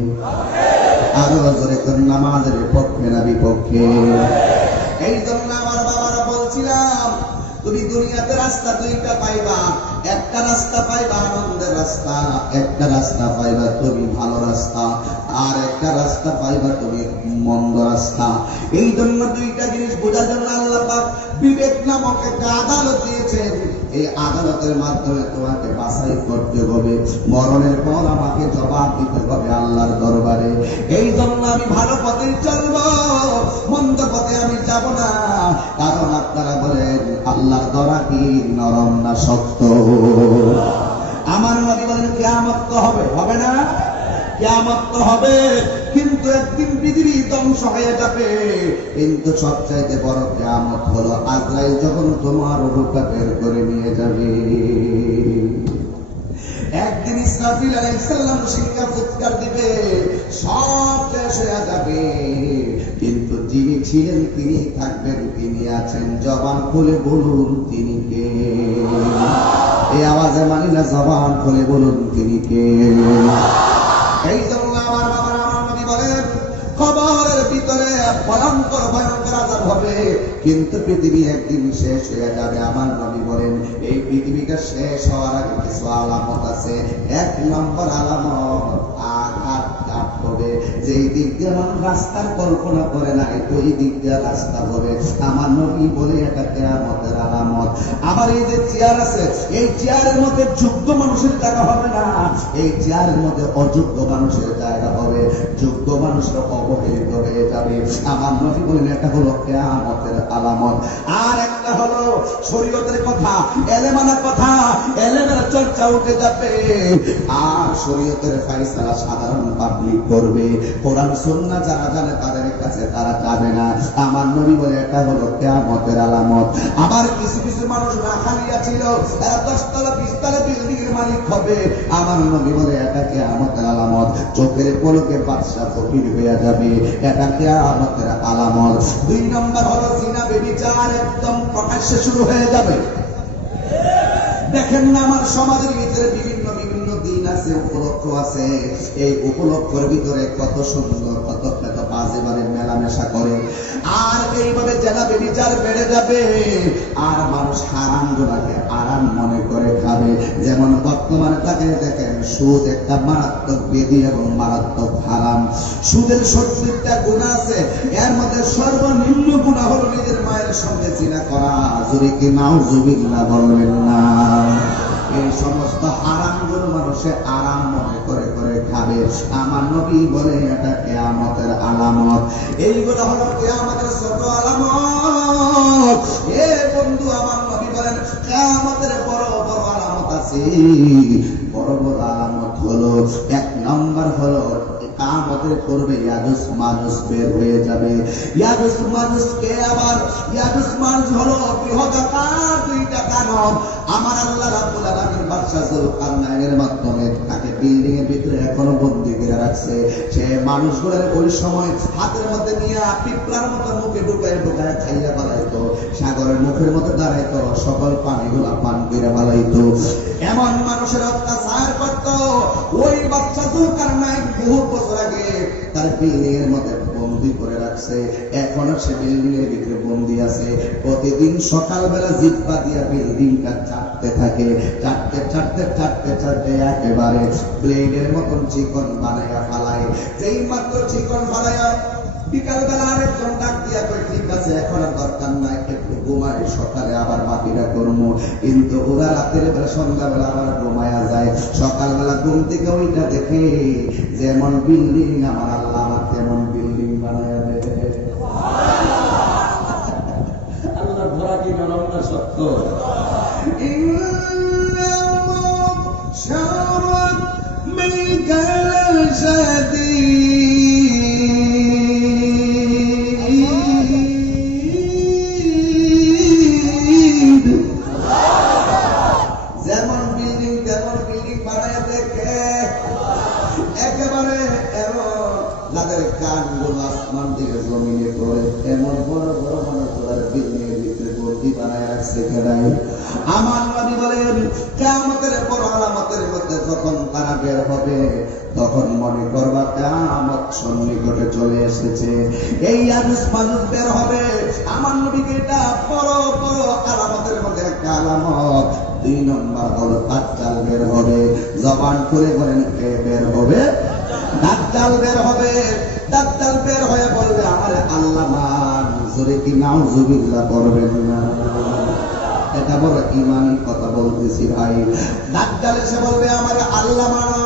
আরো জোরে করে, নামাজের পক্ষে না বিপক্ষে? এই জন্য আমার বাবারা বলছিলাম তুমি দুনিয়াতে রাস্তা 2টা পাইবা, একটা রাস্তা পাইবা আনন্দের রাস্তা, একটা রাস্তা পাইবা তুমি ভালো রাস্তা, আর একটা রাস্তা পাইবা তুমি মন্দ রাস্তা। এই জন্য 2টা জিনিস বোঝার জন্য আল্লাহ পাক বিবেক নামক একটা আদালত দিয়েছেন। এই আদালতের মাধ্যমে তোমাকে বাছাই করতে হবে, মরণের পর আমাকে জবাব দিতে হবে আল্লাহর দরবারে। এই জন্য আমি ভালো পথে চলবো, মন্দ পথে আমি যাব না। কারণ আপনারা বলেন আল্লাহর দরা কি নরম না শক্ত? আমার নবী বলেন কিয়ামত তো হবে, হবে না? কিয়ামত তো হবে, কিন্তু একদিন পৃথিবী ধ্বংস হয়ে যাবে। কিন্তু সবচাইতে বড় কিয়ামত হলো আজরাইল যখন তোমার রূহটা বের করে নিয়ে যাবে। একদিন ইসরাফিল আলাইহিস সালাম সিংহা ফুৎকার দিবে, সব শেষ হয়ে যাবে, কিন্তু যিনি ছিলেন তিনি থাকবেন, তিনি আছেন। জবান খুলে বলুন তিনি কে? এই আওয়াজে মানি না, জবান খুলে বলুন তিনি কে? এই জন্য আমার বাবার আমার নবী বলেন কবরের ভিতরে ভয়ঙ্কর ভয়ঙ্কর আযাব হবে, কিন্তু পৃথিবী একদিন শেষ হয়ে যাবে। আমার নবী বলেন এই পৃথিবীটা শেষ হওয়ার আগে কিছু আলামত আছে। 1 নম্বর আলামত আঘাত হবে, যেই দিক দিয়ে মানুষ রাস্তার কল্পনা করে না ওই দিক দিয়ে রাস্তা হবে। আমার নবী বলে এটা কিয়ামতের আলামত। আবার এই যে চেয়ার আছে, এই চেয়ারের মধ্যে যোগ্য মানুষের জায়গা হবে না, এই চেয়ারের মধ্যে অযোগ্য মানুষের জায়গা হবে, যোগ্য মানুষের অবহেলিত হয়ে যাবে। আমার নবী বলেন এটা হলো কিয়ামতের আলামত। আর একটা হলো শরীয়তের কথা, এলেমানা কথা, এলেমের চর্চা উঠে যাবে, আর শরীয়তের ফয়সালা সাধারণ পাবলিক করবে। কোরআন সুন্নাহ যারা জানে তাদের কাছে তারা যাবে না। আমার নবী বলে এটা হলো কিয়ামতের আলামত। আবার কিছু কিছু মানুষ রাখালিয়া ছিল, এরা 10 তলা 20 তলা বিল্ডিং এর মালিক হবে। আমার নবী বলে এটা কিয়ামতের আলামত। চোখের পলকে বাদশা ফকির হয়ে যাবে, এটা কিয়ামতের আলামত। 2 নম্বর হলো জিনা ব্যভিচার একদম প্রকাশ্যে শুরু হয়ে যাবে। দেখেন না আমার সমাজের ভিতরে বিভিন্ন বিভিন্ন দিন আছে, উপলক্ষ আছে, এই উপলক্ষের ভিতরে কত সুন্দর কত বাজে বাজে মেলামেশা করে, আর এইভাবে জেনা ব্যভিচার বেড়ে যাবে, আর মানুষ হারাম গুনাহকে আরাম মনে করে খাবে। যেমন বর্তমানে তাকে দেখেন সুদ একটা মারাত্মক বেদি এবং মারাত্মক হারাম। সুদের 70টা গুনাহ আছে, এর মধ্যে সর্বনিম্ন গুনাহ হলো নিজের মায়ের সঙ্গে জিনা করা। যদি কি নাউজুবিল্লাহ বলবেন না? এই সমস্ত হারামগুলো মানুষে আরাম মনে করে করে খাবে। আমার নবী বলে এটা কিয়ামতের আলামত। এইগুলো হলো কিয়ামতের ছোট আলামত। এ বন্ধু আমার নবী বলেন কিয়ামতের বড় বড় আলামত আছে। বড় বড় আলামত হলো 1 নম্বর হলো আমাদের করবে ইয়াজুজ মানুষ বের হয়ে যাবে। ইয়াজুজ মানুষকে আবার ইয়াজুজ মানুষ হলো বৃহদাকার দুইটা দানব। আমার আল্লাহ রাব্বুল আলামিন বাদশা যুলকারনাইনের মাধ্যমে তাকে বিল্ডিং এর ভিতরে এখনো বন্দী করে রাখছে। সে মানুষগুলোর ওই সময় হাতের মধ্যে নিয়ে পিঁপড়ার মতো মুখে ঢুকায় ঢুকায় খাইয়া ফেলাইতো, সাগরের মুখের মধ্যে দাঁড়াইতো, সকল পানিগুলা পান করে ফেলাইতো। এমন মানুষের অত্যাচার করত। ওই বাদশা যুলকারনাইন বহু বছর আগে তার বিল্ডিং এর মধ্যে বন্দী করে রাখছে। এখনো সে বিল্ডিং এর ভিতরে বন্দী আছে। প্রতিদিন সকালবেলা জিহ্বা দিয়া বিল্ডিংটা চাটতে থাকে। চাটতে চাটতে চাটতে চাটতে একেবারে ব্লেডের মতন চিকন বানাইয়া ফালায়। যেই মাত্র চিকন ফালাইয়া বিকালবেলা আরেকজন ডাক দিয়া কই, ঠিক আছে এখন আর দরকার নাই, একটু ঘুমাই, সকালে আবার বাকিটা করবো। কিন্তু ওরা রাতের বেলা সন্ধ্যাবেলা আবার ঘুমায়া যায়। সকালবেলা ঘুম থেকে ওইটা দেখে যেমন বিল্ডিং আমার আল্লাহ আমার তেমন বিল্ডিং বানায়া দেবে। আল্লাহ ধরা কি নরম না সত্য? যেমন বিল্ডিং তেমন বিল্ডিং বানায় দেখে একেবারে যাদের কানগুলো আসমান থেকে জমিনে পড়ে এমন বড় বড় মানুষগুলোর বিল্ডিং এর ভিতরে বন্দী বানায় রাখছে কেনাই। আমার নবী বলেন কিয়ামতের পর আলামতের মধ্যে যখন তারা বের হবে তখন মনে করবা কিয়ামত সন্নিকটে চলে এসেছে। এই ইয়াজুজ মানুষ বের হবে। আমার নবীকে এটা বড় বড় আলামতের মধ্যে একটা আলামত। 2 নম্বর হলো দাজ্জাল বের হবে। জবান খুলে বলেন কে বের হবে? দাজ্জাল বের হবে। দাজ্জাল বের হয়ে বলবে আমারে আল্লাহ মান, জোরে কি নাউজুবিল্লাহ করবেন না? এটা বড় ইমানি কথা বলতেছি ভাই। দাজ্জাল এসে বলবে আমারে আল্লাহ মানো,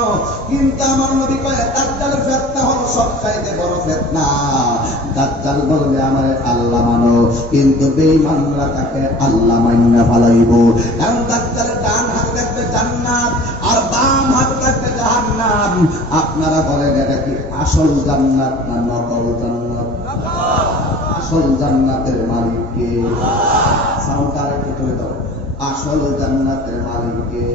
কিন্তু আমার নবী কয় দাজ্জালের ফিতনা হলো সবচাইতে বড় ফিতনা। দাজ্জাল বলবে আমারে আল্লাহ মানো, কিন্তু বেঈমানরা তাকে আল্লাহ মাইন্না ফেলাইব। কারণ দাজ্জালের ডান হাতে থাকবে জান্নাত আর বাম হাতে থাকবে জাহান্নাম। আপনারা বলেন এটা কি আসল জান্নাত না নকল জান্নাত? আসল জান্নাতের মালিক কে? সাউন্ডারে তুলে দাও। আসল জান্নাতের মালিক কে?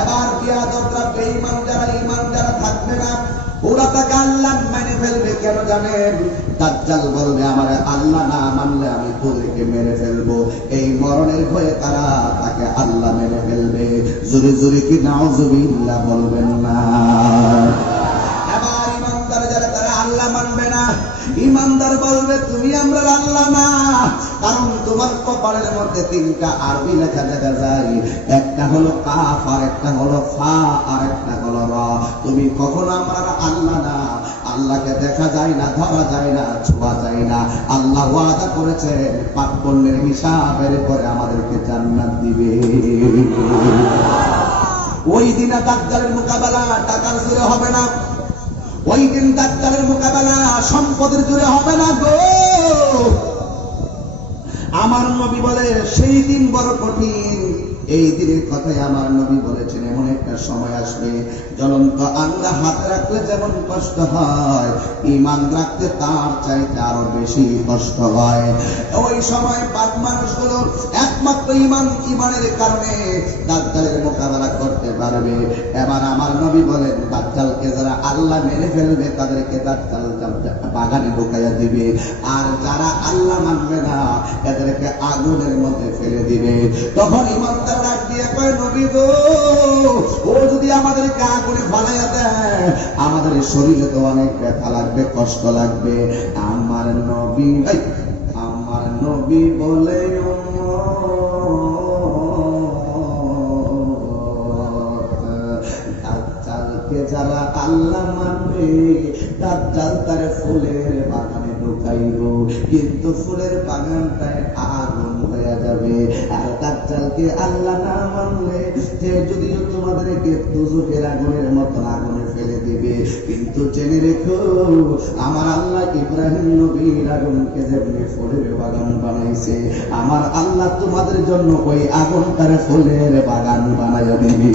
এবার বিয়াদতরা বেঈমান যারা ঈমান যারা থাকবে না ওরা তাকে আল্লাহ মেনে ফেলবে। কেন জানেন? দাজ্জাল বলবে আমারে আল্লাহ না মানলে আমি তোদেরকে মেরে ফেলবো। এই মরণের ভয়ে তারা তাকে আল্লাহ মেনে ফেলবে। জোরে জোরে কি নাউজুবিল্লাহ বলবেন না? এবার ঈমানদার যারা তারা আল্লাহ মানবে না। ঈমানদার বলবে তুমি আমরা আল্লাহ না, কারণ তোমার কপালের মধ্যে 3টা আরবি লেখা দেখা যায়। একটা হলো কাফ, আর একটা হলো ফা, আর একটা হলো র। তুমি কখনো আমরা আল্লাহ না। আল্লাহকে দেখা যায় না, ধরা যায় না, ছোঁয়া যায় না। আল্লাহ ওয়াদা করেছে পাপ পুণ্যের হিসাবের পরে আমাদেরকে জান্নাত দিবে। ওই দিনে দাজ্জালের মোকাবেলা টাকার জোরে হবে না। ওই দিন দাজ্জালের মোকাবেলা সম্পদের জোরে হবে না গো। আমার নবী বলে সেই দিন বড় কঠিন। এই দিনের কথাই আমার নবী বলেছেন এমন একটা সময় আসবে জ্বলন্ত আঙ্গা হাতে রাখলে যেমন কষ্ট হয়, ঈমান রাখতে তার চাইতে আরো বেশি কষ্ট হয়। ওই সময় বাদ মানুষগুলো একমাত্র ঈমানের কারণে দাজ্জালের মোকাবেলা করতে পারবে। এবার আমার নবী বলেন দাজ্জালকে যারা আল্লাহ মেরে ফেলবে তাদেরকে দাজ্জাল বাগানে ঢুকাইয়া দিবে, আর যারা আল্লাহ মানবে না এদেরকে আগুনের মধ্যে ফেলে দিবে। তখন ঈমানদার ডাক দিয়ে কয় নবী গো, ও যদি আমাদেরকে আগুনে ফালাইয়া দেয় আমাদের শরীরে তো অনেক ব্যথা লাগবে, কষ্ট লাগবে। আমার নবী বলে দাজ্জালকে যারা আল্লাহ মানবে দাজ্জাল তার ফুলের বাগানে ঢুকাইব, কিন্তু ফুলের বাগানটায় আগুন হয়ে যাবে। আর দাজ্জালকে আল্লাহ না মানলে যে যদিও তোমাদেরকে দুজকের আগুনের মতন আগুনে ফেলে দিবে, কিন্তু জেনে রেখো আমার আল্লাহ ইব্রাহিম নবীর আগুনকে যেমনি ফুলের বাগান বানাইছে, আমার আল্লাহ তোমাদের জন্য ওই আগুনটারে ফুলের বাগান বানাইয়া দিবে।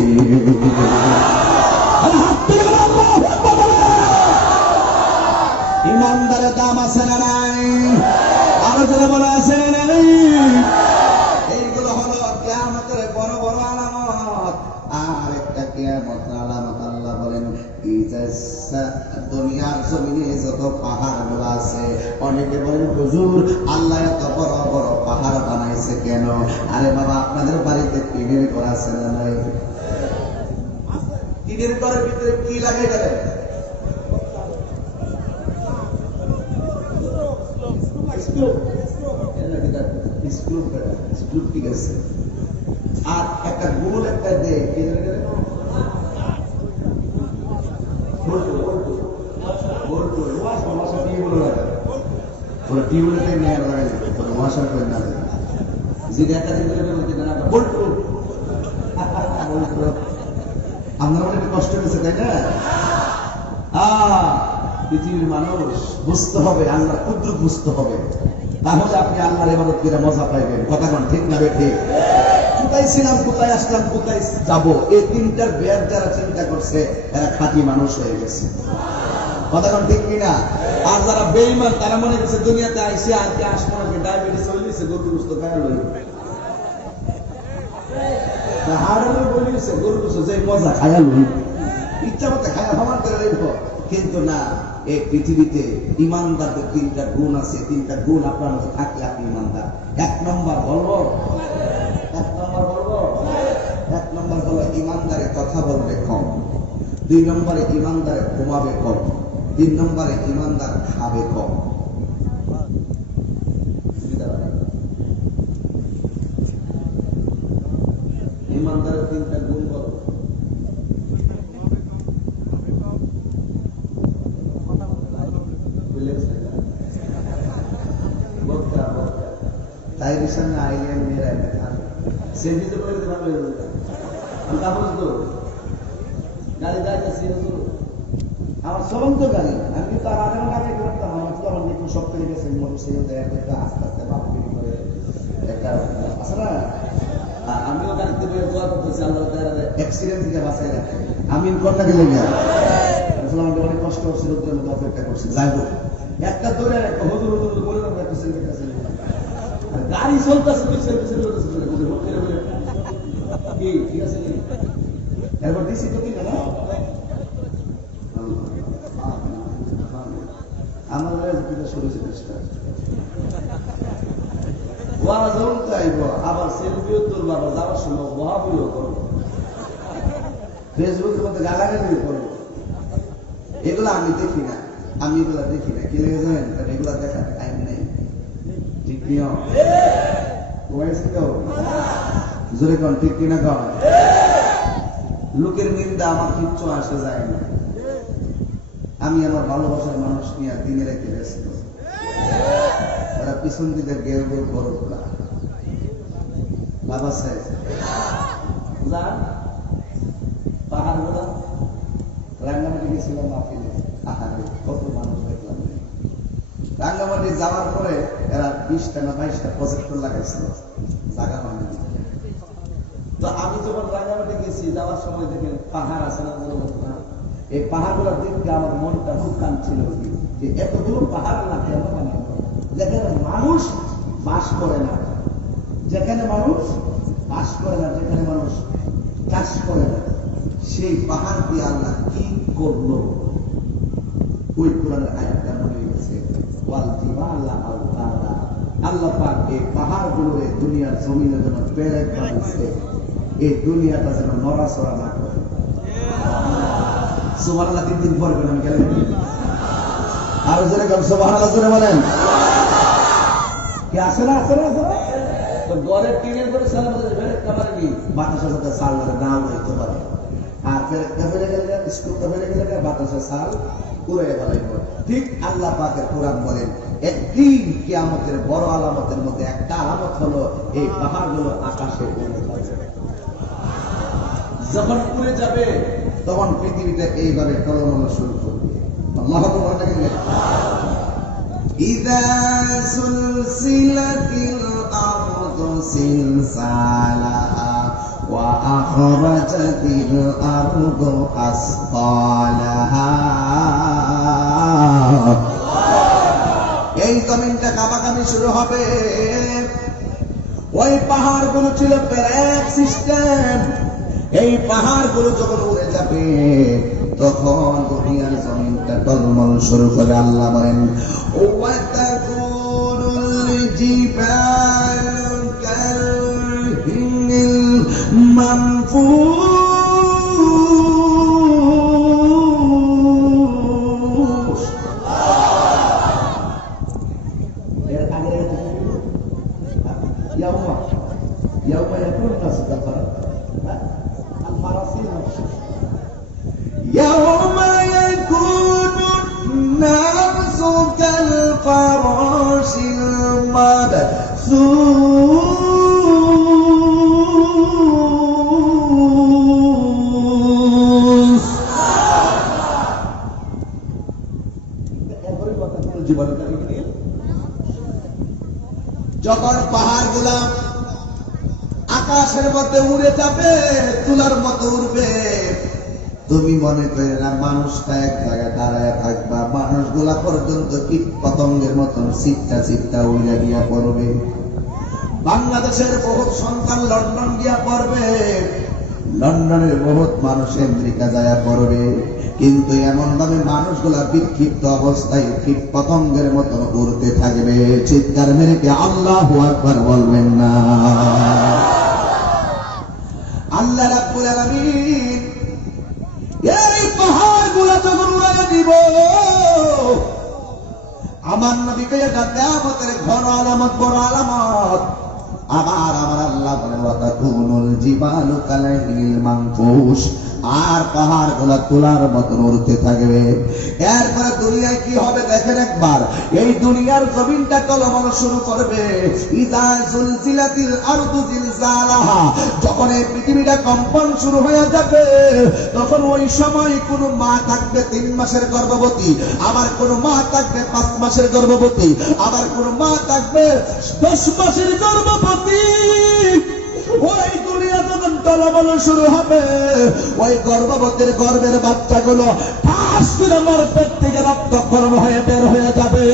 ইমানদারের দাম আছে না নাই? আলোচনা বলা আছে না নাই? এইগুলো হলো কিয়ামতের বড় বড় আলামত। আর একটা কিয়ামতের আলামত আল্লাহ বলেন, দুনিয়ার জমিনে যত পাহাড় গুলো আছে, অনেকে বলেন হুজুর আল্লাহ এত বড় বড় পাহাড় বানাইছে কেন? আরে বাবা, আপনাদের বাড়িতে টিনের ঘর আছে না নাই? টিনের ঘরের ভিতরে কি লাগে গেলে? ঠিক আছে। আর একটা গোল একটা দেয় আপনার অনেক কষ্ট হয়েছে, তাই না? পৃথিবীর মানুষ বুঝতে হবে, আল্লাহ কুদরত বুঝতে হবে, তাহলে আপনি আল্লাহর ইবাদত করে মজা পাইবেন। কথা কোন ঠিক না ঠিক? কোথায় ছিলাম, কোথায় আসলাম, কোথায় যাব, এই তিনটার ব্যাগ যারা চিন্তা করছে এরা খাঁটি মানুষ হয়ে গেছে। কথা কোন ঠিক কিনা? আর যারা বেঈমান তারা মনে করছে দুনিয়াতে আইসে আর কি আসবো নাকি, ডায়াবেটিস হয়ে গেছে, গরু গোস্ত খায়া লই, হাড়ে বলিছে গরু গোস্ত যে মজা খায়া লই, ইচ্ছা মতো খায়া খাবার করে রেখ। কিন্তু না, এই পৃথিবীতে ইমানদারদের তিনটা গুণ আছে, তিনটা গুণ আপনার মধ্যে থাকলে আপনি ইমানদার। এক নম্বর বলবো, এক নম্বর হলো ইমানদারে কথা বলবে কম, দুই নম্বরে ইমানদারে ঘুমাবে কম, তিন নম্বরে ইমানদার খাবে কম। ইমানদারের তিনটা গুণ বলো। তাইর সামনে আইলেন মেয়েরা সে দিতে পারে গাড়ি যাইতেছি, আমার চলন্ত গাড়ি, আমি কিন্তু আর আগে আগে করতাম, আমার তো আমার একটু শখ করে গেছে, মোটরসাইকেল আস্তে আস্তে বাপি করে একটা আছে না। আর আমিও গাড়িতে বের দোয়া করতেছি আল্লাহ অ্যাক্সিডেন্ট থেকে বাঁচাই রাখে। আমি কন্যাকে লেগে আমাকে অনেক কষ্ট হচ্ছে, রোদ্রের মতো অপেক্ষা করছি। যাই হোক, একটা দৌড়ে একটা হুজুর হুজুর বলে দেবো, একটা ছেলে গাড়ি চলতেছে, ঠিক আছে। এরপর দিচ্ছি তো কিনা না আমার সরেছে চেষ্টা আবার সেলফিও তুলবো, আবার যাওয়ার সময় বহাবুলিও করবো, ফেসবুকের মধ্যে গালাগালিও করবো। এগুলো আমি দেখি না, আমি এগুলা দেখি না। কি লেগে জানেন? এগুলা দেখার টাইম নেই। ঠিক নিয়ম জোরে কন, ঠিক কিনা কন? লোকের নিন্দা আমার কিচ্ছু আসে যায় না। আমি আমার ভালোবাসার মানুষ নিয়ে দিনে রেখে ব্যস্ত। তারা পিছন দিকে গেল বড় লাভ আছে। পাহাড় গুলা রাঙ্গামাটি গেছিলাম, মাহফিলে আহারে কত মানুষ দেখলাম। রাঙ্গামাটি যাওয়ার পরে এরা 20টা না 22টা প্রজেক্টর লাগাইছিল জায়গা বানাতে। তো আমি যখন রাঙ্গামাটি গেছি, যাওয়ার সময় দেখেন পাহাড় আছে না, এই পাহাড় গুলোর দিকে আমার মনটা খুব কাঁদছিল যে এতগুলো পাহাড় না কেন বানানো, যেখানে মানুষ বাস করে না, যেখানে মানুষ বাস করে না, যেখানে মানুষ চাষ করে না, সেই পাহাড় দিয়ে আল্লাহ কি করলো? ওই কোরআনের আয়াতটা মনে গেছে, আল্লাহ পাক এই পাহাড় গুলোরে দুনিয়ার জমিনের জন্য পেরেক বানিয়েছে, এই দুনিয়াটা যেন নড়াচড়া না করে। সুবহানাল্লাহ 3 দিন পরে আমি গেলে আরো জোরে কম সুবহানাল্লাহ জোরে বলেন। কি আসে না, আসে না, আসে না? তো ঘরের টিনের করে সারা বছর ফেরেক কামারে নি বাতাসের সাথে সাল নাও হইতে পারে। আর ফেরেকটা ফেলে গেলে, স্কুলটা ফেলে গেলে বাতাসের সাল উড়ে গেল। ঠিক আল্লাহ পাকের কোরআন বলেন, একদিন কিয়ামতের বড় আলামতের মধ্যে একটা আলামত হলো এই পাহাড়গুলো আকাশে উড়ে যাবে। যখন উড়ে যাবে তখন পৃথিবীতে এইভাবে টলমল শুরু করবে। আল্লাহ আকবার বলেন, ইযা সুলসিলাতিল আরদু সিলসালাহা ওয়া আখরাজাতিল আরদু আসফালাহা কাবাকামি শুরু হবে। ওই পাহাড়গুলো ছিল প্যারেক সিস্টেম। এই পাহাড়গুলো যখন উড়ে যাবে তখন দুনিয়ার জমিনটা টলমল শুরু করে। আল্লাহ বলেন ওয়াতাকুনুল জিবালু কালহিনিল মানফুস। এর আগে ইয়াউমা ইয়াকুন নাস কাফারা يوم يكون الناس كالفراش المبثوث যখন পাহাড়গুলা আকাশের মধ্যে উড়ে যাবে, তুলার মতো উড়বে, তুমি মনে করে না মানুষটা এক জায়গায় দাঁড়ায় থাকবা, মানুষগুলা পর্যন্ত কীট পতঙ্গের মতন চিপটা চিপটা উড়ে গিয়া পড়বে। বাংলাদেশের বহুত সন্তান লন্ডন গিয়া পড়বে, লন্ডনের বহুত মানুষ আমেরিকা যায় পড়বে, কিন্তু এমন ভাবে মানুষগুলা বিক্ষিপ্ত অবস্থায় কীট পতঙ্গের মতন উড়তে থাকবে। চিৎকার মেরে কি আল্লাহু আকবার বলবেন না? আল্লাহ রাব্বুল আলামিন এই পাহাড়গুলা যখন উড়াইয়া দিব, আমার নবীকে এটা কিয়ামতের ঘন আলামত, বড় আলামত। আবার আমার আল্লাহ বলেন ওয়াতাকুনুল জিবালু কালহিনিল মানফুস, আর পাহাড়গুলা তুলার মতন উড়তে থাকবে। এরপরে দুনিয়ায় কি হবে দেখেন একবার। এই দুনিয়ার জমিনটা টলমল শুরু করবে। ইযা জুলজিলাতিল আরদু জিলজালাহা, যখন এই পৃথিবীটা কম্পন শুরু হয়ে যাবে, তখন ওই সময় কোন মা থাকবে 3 মাসের গর্ভবতী, আবার কোন মা থাকবে 5 মাসের গর্ভবতী, আবার কোন মা থাকবে 10 মাসের গর্ভবতী। ওই দুনিয়া যখন টলমল শুরু হবে, ওই গর্ভবতীর গর্ভের বাচ্চাগুলো ঠাস করে আমার পেট থেকে রক্তক্ষরণ হয়ে বের হয়ে যাবে।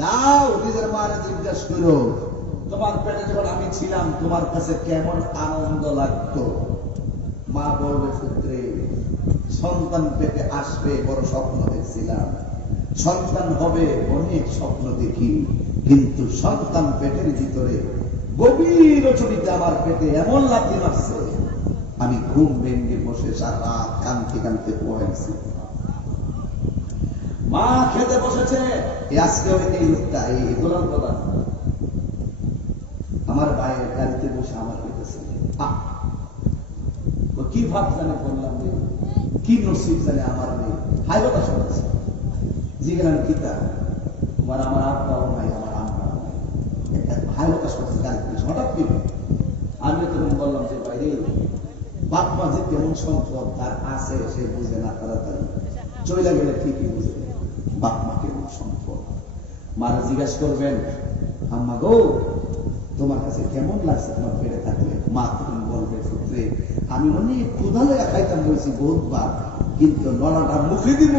যাও নিজের মারে জিজ্ঞেস করো, তোমার পেটে যখন আমি ছিলাম তোমার কাছে কেমন আনন্দ লাগতো? মা বলবে পুত্রে, সন্তান পেটে আসবে বড় স্বপ্ন দেখছিলাম, সন্তান হবে অনেক স্বপ্ন দেখি, কিন্তু সন্তান পেটের ভিতরে গভীর রচনীতে আমার পেটে এমন লাথি মারছে, আমি ঘুম ভেঙে বসে সারা রাত কাঁদতে কাঁদতে পড়েছি। মা খেতে বসেছে, আজকে এই লোকটা এই গোলাম প্রধান আমার ভাইয়ের গাড়িতে বসে আমার পেতেছে, কি ভাব জানে বললাম, কি নসিব জানে আমার মেয়ে হাই কথা শুনেছে। জিজ্ঞাসা কিতা তোমার, আমার আব্বা নাই, আমার আম্মা নাই, হাই কথা শুনেছে গাড়িতে বসে হঠাৎ দিবে। আমি তখন বললাম যে বাইরে বাপ মা যে কেমন সম্পদ তার আছে সে বুঝে না, তাড়াতাড়ি চলে গেলে ঠিকই বুঝে বাপ মা কেমন সম্পদ। মারা জিজ্ঞাসা করবেন, আম্মা গো তোমার কাছে কেমন লাগছে তোমার পেটে থাকলে? মা তখন বলবে পুত্রে, আমি অনেক ক্ষুধা লেগে খাইতাম বলছি বহুতবার, কিন্তু নলাটা মুখে দিব,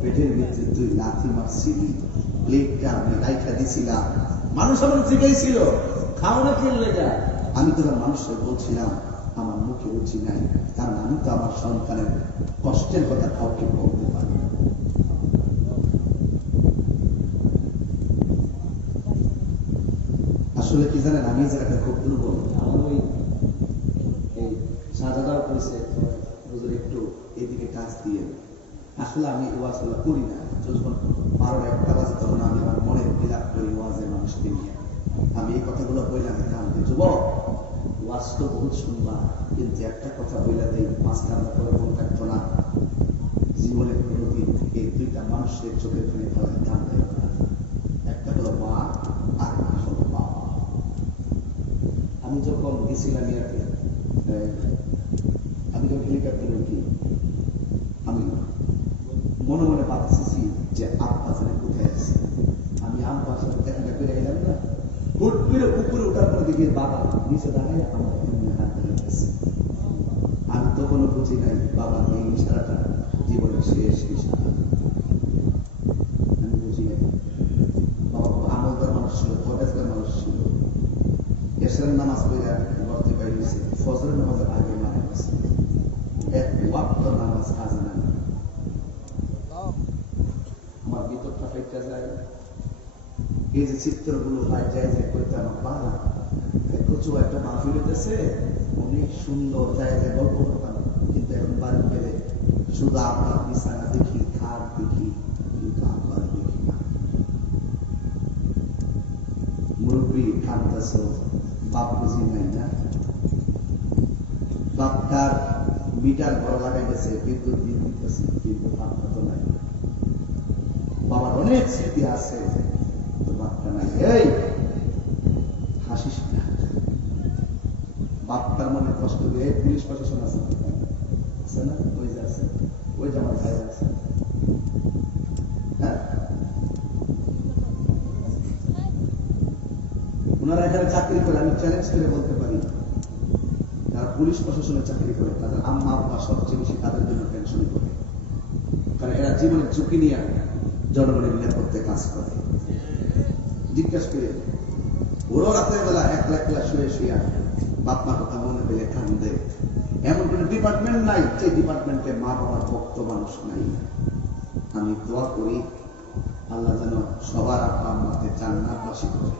পেটের ভিতরে তুই লাথি মারছিলি, প্লেটটা আমি রাইখা দিছিলাম, মানুষ আমার জিজ্ঞাসা খাও না খেয়ে লেগা, আমি তখন মানুষের বলছিলাম আমার মুখে রুচি নাই, কারণ আমি তো আমার সন্তানের কষ্টের কথা কাউকে বলতে পারি। আসলে কি জানেন, আমি যে একটা খুব দুর্বল, আমার ওই সাজাদাও করেছে একটু এদিকে কাজ দিয়ে, আসলে আমি ওয়াজগুলো করি না, যখন 12-1টা বাজে তখন আমি আমার মনের বিলাপ করি ওয়াজের মানুষকে নিয়ে। আমি এই কথাগুলো বললাম আমাকে, যুবক ওয়াজ তো বহুত শুনবা, কিন্তু একটা কথা বইলাতে মাঝখানে করে মন থাকতো না, জীবনে কোনোদিন এই 2টা মানুষের চোখে ফেলে ফেলায় কান্দে, একটা হলো মা আর একটা হলো বাবা। আমি যখন গেছিলাম ইয়াকে, আমি যখন হেলিকপ্টারে উঠি, আমি মনে মনে ভাবতেছি যে আব্বা জানে কোথায় আছে, আমি আব্বার সাথে দেখা করে এলাম না, হুট করে উপরে ওঠার পরে দেখি বাবা নিচে দাঁড়ায় আমার হাত ধরেছে। আমি তখনও বুঝি নাই বাবা এই ইশারাটা জীবনের শেষ ইশারা। ভিতরটা ফেটে যায়। এই যে চিত্রগুলো যায় যায় করতে আমার বাবা কচু একটা মাহফিল হইতেছে, অনেক সুন্দর জায়গায় গল্প করতাম, কিন্তু এখন বাড়ি গেলে শুধু আপনার বিছানা দেখি, খাট দেখি, কিন্তু আপনার দেখি না। মুরব্বী কাঁদতেছ, বাপ বুঝি নাই না, বাপটার মিটার ঘর লাগাই গেছে, বিদ্যুৎ বিল দিতেছে, কিন্তু বাপটা তো নাই। বাবার অনেক স্মৃতি আছে, তো বাপটা নাই। এই হাসিস না, বাপটার মনে কষ্ট দিয়ে পুলিশ প্রশাসন আছে না, ওই যে আছে, ওই যে আমার ভাই আছে, হ্যাঁ, ওনারা এখানে চাকরি করে, আমি চ্যালেঞ্জ করে বলতে পারি, যারা পুলিশ প্রশাসনে চাকরি করে তাদের আম্মা আব্বা সবচেয়ে বেশি তাদের জন্য টেনশন করে, কারণ এরা জীবনের ঝুঁকি নিয়ে জনগণের নিরাপত্তায় কাজ করে। জিজ্ঞাসা করে ওরও রাতের বেলা একলা একলা শুয়ে শুয়ে বাপমা কথা মনে পেলে কান্দে। এমন কোন ডিপার্টমেন্ট নাই যে ডিপার্টমেন্টে মা বাবার ভক্ত মানুষ নাই। আমি দোয়া করি আল্লাহ যেন সবার আব্বা আম্মাকে জান্নাতবাসী করে।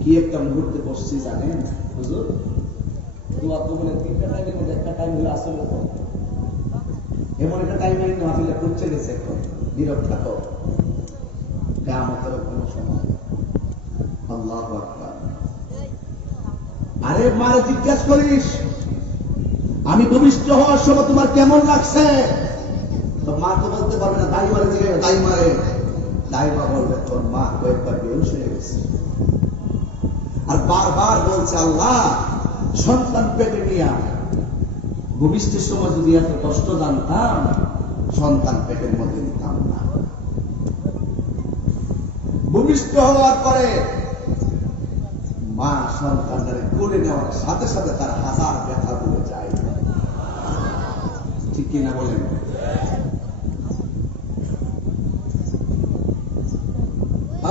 কি একটা মুহূর্তে বসছি জানেন হুজুর, দোয়া কবুলের তিনটা টাইমের মধ্যে একটা টাইম হলো আসল মতো, এমন একটা টাইম নেই মাহফিলটা করছে গেছে, এখন নীরব থাকো, কিয়ামতের কোনো সময়। আল্লাহু আকবার। আরে মারে জিজ্ঞাসা করিস আমি ভূমিষ্ঠ হওয়ার সময় তোমার কেমন লাগছে, তো মা তো বলতে পারবে না, দাই মারে দিকে দাই মারে, দাইমা বলবে তোর মা কয়েকবার বেহুশ হয়ে গেছে, আর বারবার বলছে আল্লাহ সন্তান পেটে নিয়ে ভূমিষ্ঠের সময় যদি এত কষ্ট জানতাম সন্তান পেটের মধ্যে নিতাম না। ভূমিষ্ঠ হওয়ার পরে মা সন্তানদের কোলে নেওয়ার সাথে সাথে তার হাজার ব্যথা ভুলে যায়, ঠিক কিনা বলেন?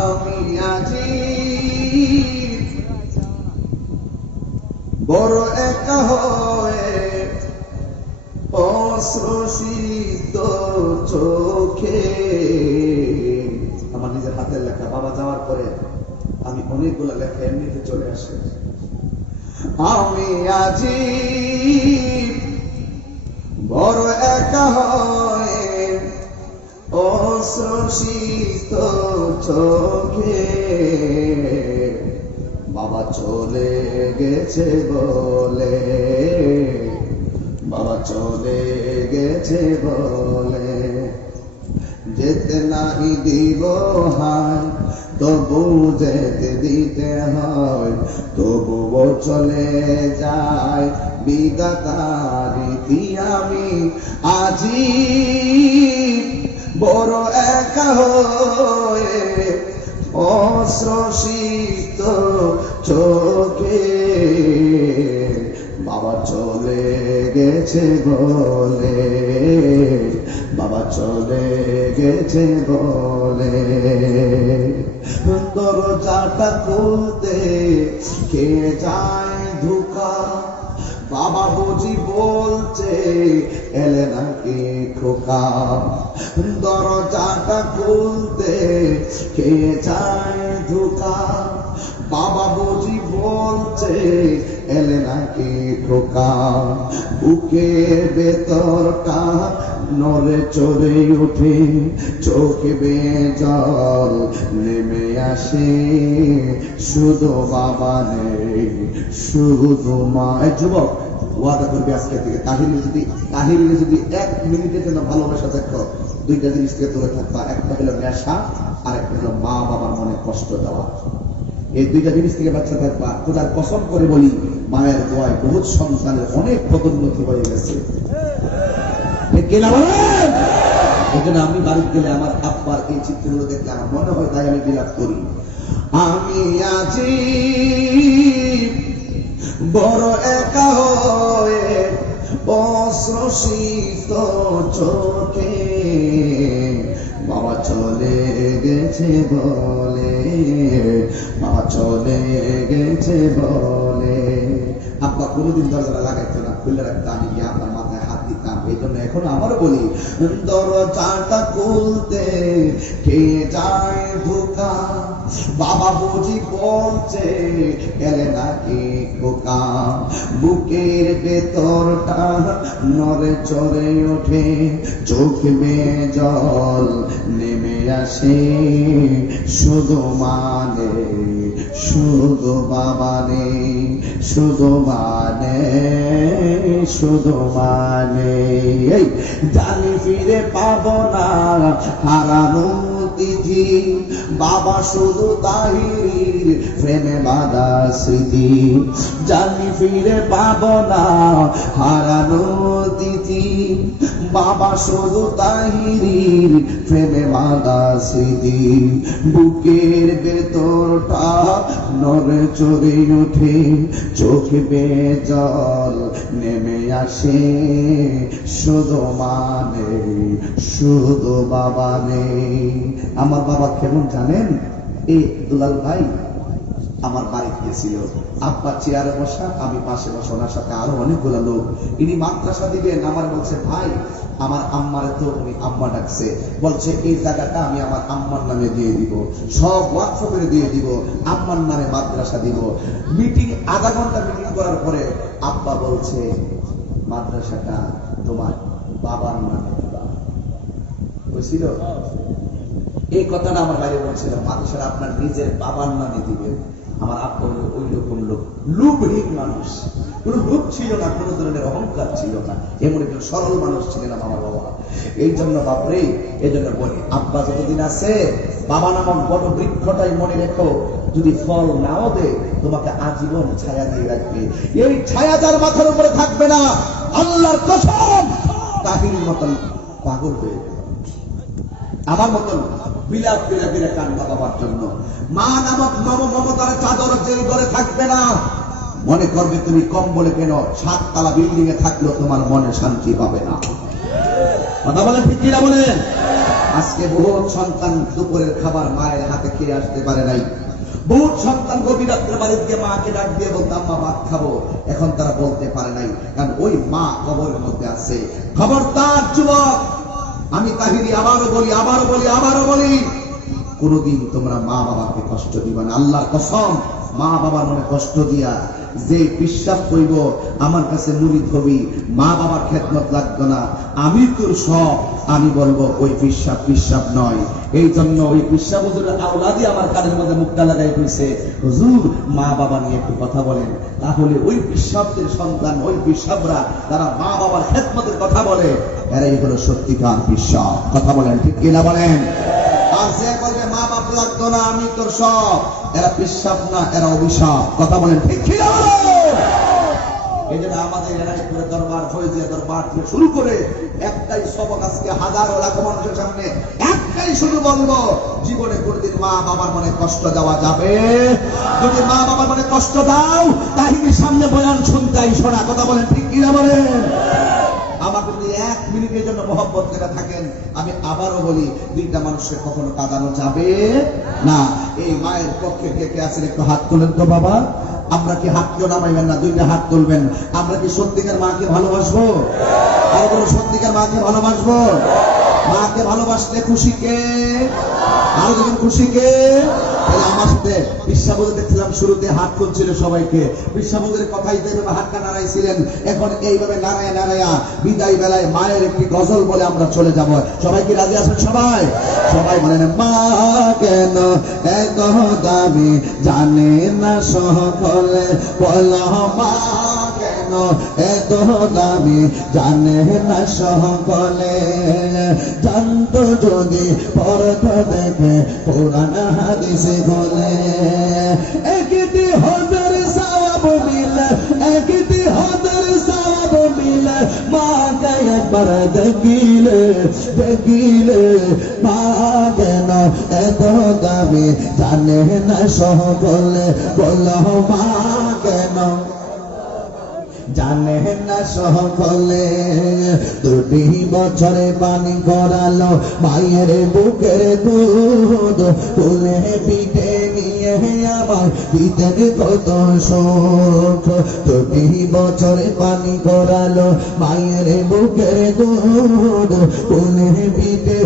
আমি আজি বড় একা হয়ে অশ্রুসিক্ত চোখে, আমার নিজের হাতের লেখা, বাবা যাওয়ার পরে আমি অনেকগুলো লেখা এমনিতে চলে আসে। আমি আজি বড় একা হয়ে অশ্রুসিক্ত চোখে, বাবা চলে গেছে বলে, বাবা চলে গেছে বলে, যেতে নাই দিব হায় তবু যেতে দিতে হয়, তবুও চলে যায় বিধাতার রীতি। আমি আজি বড় একা হয়ে অশ্রুসিক্ত চোখে, বাবা চলে গেছে বলে, বাবা চলে গেছে বলে, দরজাটা খুলতে কে যায় ধোঁকা, বাবা বুঝি বলছে এলে নাকি খোকা, দরজাটা খুলতে কে যায় ধোঁকা, বাবা বুঝি বলছে এলে নাকি খোকা, বুকের ভেতরটা নড়ে চড়ে উঠে, চোখে বেয়ে জল নেমে আসে, শুধু বাবা নেই শুধু মা। যুবক ওয়াদা করবে আজকে থেকে তাহিরে যদি 1 মিনিটের জন্য ভালোবাসা দেখো, দুইটা জিনিস থেকে দূরে থাকবা, একটা হলো নেশা আর একটা হলো মা বাবার মনে কষ্ট দেওয়া। এই দুইটা জিনিস থেকে বাচ্চা থাকবা। খোদার কসম করে বলি মায়ের দোয়ায় বহুত সন্তানের অনেক পদোন্নতি হয়ে গেছে। এই জন্য আমি বাড়ি গেলে আমার আব্বার এই চিত্রগুলো দেখলে আমার মনে হয়, তাই আমি বিলাপ করি। আমি আছি বড় একা হয়ে অশ্রুসিক্ত চোখে, বাবা চলে গেছে বলে, বাবা চলে গেছে বলে। আব্বা আব্বা কোনোদিন দরজাটা লাগাইতো না, খুলে রাখতো, আমি গিয়ে আব্বার মাথায় হাত দিতাম। এই জন্য এখন আমারও বলি, দরজাটা খুলতে কে যায় ধোকা, বাবা বুঝি বলছে এলে নাকি খোকা, বুকের ভেতরটা নড়ে চড়ে ওঠে, চোখ বেয়ে জল নেমে আসে, শুধু মানে শুধু বাবা নেই, শুধু মানে শুধু মানে এই জানি ফিরে পাবো না হারানো তিথি, বাবা শুধু তাহির প্রেমে বাঁধা স্মৃতি, জানি ফিরে পাবো না হারানো তিথি, বাবা শুধু তাহির প্রেমে বাঁধা স্মৃতি, বুকের ভেতরটা নড়ে চড়ে ওঠে, চোখ বেয়ে জল নেমে আসে, শুধু মানে শুধু বাবা নেই। আমার বাবা কেমন জানেন? এই দুলাল ভাই আমার বাড়ি গিয়েছিল, আব্বা চেয়ারে বসা, আমি পাশে বসা, ওনার সাথে আরো অনেকগুলো লোক। ইনি মাদ্রাসা দিবেন, আমার বলছে ভাই আমার আম্মারে তো উনি আম্মা ডাকছে, বলছে এই জায়গাটা আমি আমার আম্মার নামে দিয়ে দিব, সব ওয়াকফ করে দিয়ে দিব, আম্মার নামে মাদ্রাসা দিব। মিটিং আধা ঘন্টা মিটিং করার পরে আব্বা বলছে মাদ্রাসাটা তোমার বাবার নামে দিবা। বুঝছিল? এই কথাটা আমার বাইরে বলছিল, মাদ্রাসাটা আপনার নিজের বাবার নামে দিবেন। আমার আব্বা ওই রকম লোক, লোভহীন মানুষ, কোন লোভ ছিল না, কোন ধরনের অহংকার ছিল না, এমন একজন সরল মানুষ ছিলেন আমার বাবা। এই জন্য বাপরে, এই জন্য বলি আব্বা যতদিন আছে বাবা নামক বড় বৃক্ষটাই মনে রেখো, যদি ফল নাও দে তোমাকে আজীবন ছায়া দিয়ে রাখবে। এই ছায়া যার মাথার উপরে থাকবে না, আল্লাহর কসম তাহির মতন পাগল হয়ে যাবে, আমার মতন বিলাপ ফিরে ফিরে কান্না বাবার জন্য। মা নামক মমতার চাদর যে ঘরে থাকবে না, মনে করবে তুমি কম বলে কেন 7 তলা বিল্ডিং এ থাকলেও তোমার মনে শান্তি পাবে না। কথা বলেন ঠিক কিনা বলেন? আজকে বহুত সন্তান দুপুরের খাবার মায়ের হাতে খেয়ে আসতে পারে নাই, বহুত সন্তান গভীর রাত্রে বাড়িতে গিয়ে মাকে ডাক দিয়ে বলতো আম্মা ভাত খাবো, এখন তারা বলতে পারে নাই, কারণ ওই মা কবরের মধ্যে আছে। খবরদার যুবক, আমি তাহিরি আবারও বলি, কোনদিন তোমরা মা বাবাকে কষ্ট দিবা না। আল্লাহর কসম, মা বাবার মনে কষ্ট দিয়া যে বিশ্বাস কইব আমার কাছে মুরিদ হবি, মা বাবার খেদমত লাগবে না, আমি তোর সব, আমি বলবো ওই বিশ্বাস নয়। এই জন্য ওই বিশ্বাস হুজুরের আওলাদি আমার কানের মধ্যে মুক্তা লাগাই কইছে, হুজুর মা বাবা নিয়ে একটু কথা বলেন। তাহলে ওই বিশ্বাসের সন্তান, ওই বিশ্বাসরা যারা মা বাবার খেদমতের কথা বলে, এরাই হলো সত্যিকার বিশ্বাস। কথা বলেন ঠিক কিনা বলেন? আর যে বলবে মা বাপ লাগতো না, আমি তোর সব, এরা বিশ্বাস না, এরা অভিশাপ। কথা বলেন ঠিক কিনা বলেন? এই জন্য আমাদের এরাইপুরের দরবার, ফয়জিয়া দরবার থেকে শুরু করে একটাই সবক আজকে হাজারো লাখ মানুষের সামনে একটাই শুধু বলবো, জীবনে কোনদিন মা বাবার মনে কষ্ট দেওয়া যাবে? যদি মা বাবার মনে কষ্ট দাও, তাহিনীর সামনে বয়ান শুনতেই শোনা। কথা বলেন ঠিক কিনা বলেন? আমাকে যদি 1 মিনিটের জন্য মহব্বত করে থাকেন, আমি আবারও বলি, 2টা মানুষের কখনো কাঁদানো যাবে না। এই মায়ের পক্ষে কে আছেন একটু হাত তোলেন তো বাবা। আমরা কি হাত কেউ নামাইবেন না, 2টা হাত তুলবেন। আমরা কি সত্যিকার মাকে ভালোবাসবো? আর কোনো সত্যিকার মাকে ভালোবাসবো? মাকে ভালোবাসলে খুশি কে? আরো যখন খুশি কে? আমার সাথে বিশ্বাবুদের দেখছিলাম শুরুতে হাত তুলছিল সবাইকে, বিশ্বাবুদের কথাই এইভাবে হাতটা নাড়াইছিলেন, এখন এইভাবে নাড়ায়া বিদায় বেলায় মায়ের একটি গজল বলে আমরা চলে যাব। সবাই কি রাজি আছেন? সবাই বলেন, মা কেন এত দামি জানে না সকলে, বল মা কেন এত দামি জানে না সকলে, জানতো যদি পরত দেখে পুরাণ হাদিসে বলে, একটি হাজার সওয়াব মিলে, একটি হাজার সওয়াব মিলে, মাকে একবার দেখিলে মা কেন এত দামি জানে না সকলে, বল মা কেন জানে না সকলে। 2 বছরে পানি করালো মায়ের বুকের দুধ, তুলে পিঠে নিয়ে আমার দিতেন কত সুখ। প্রতি বছর পানি করালো মায়ের বুকের দুধ, কোলে পিঠে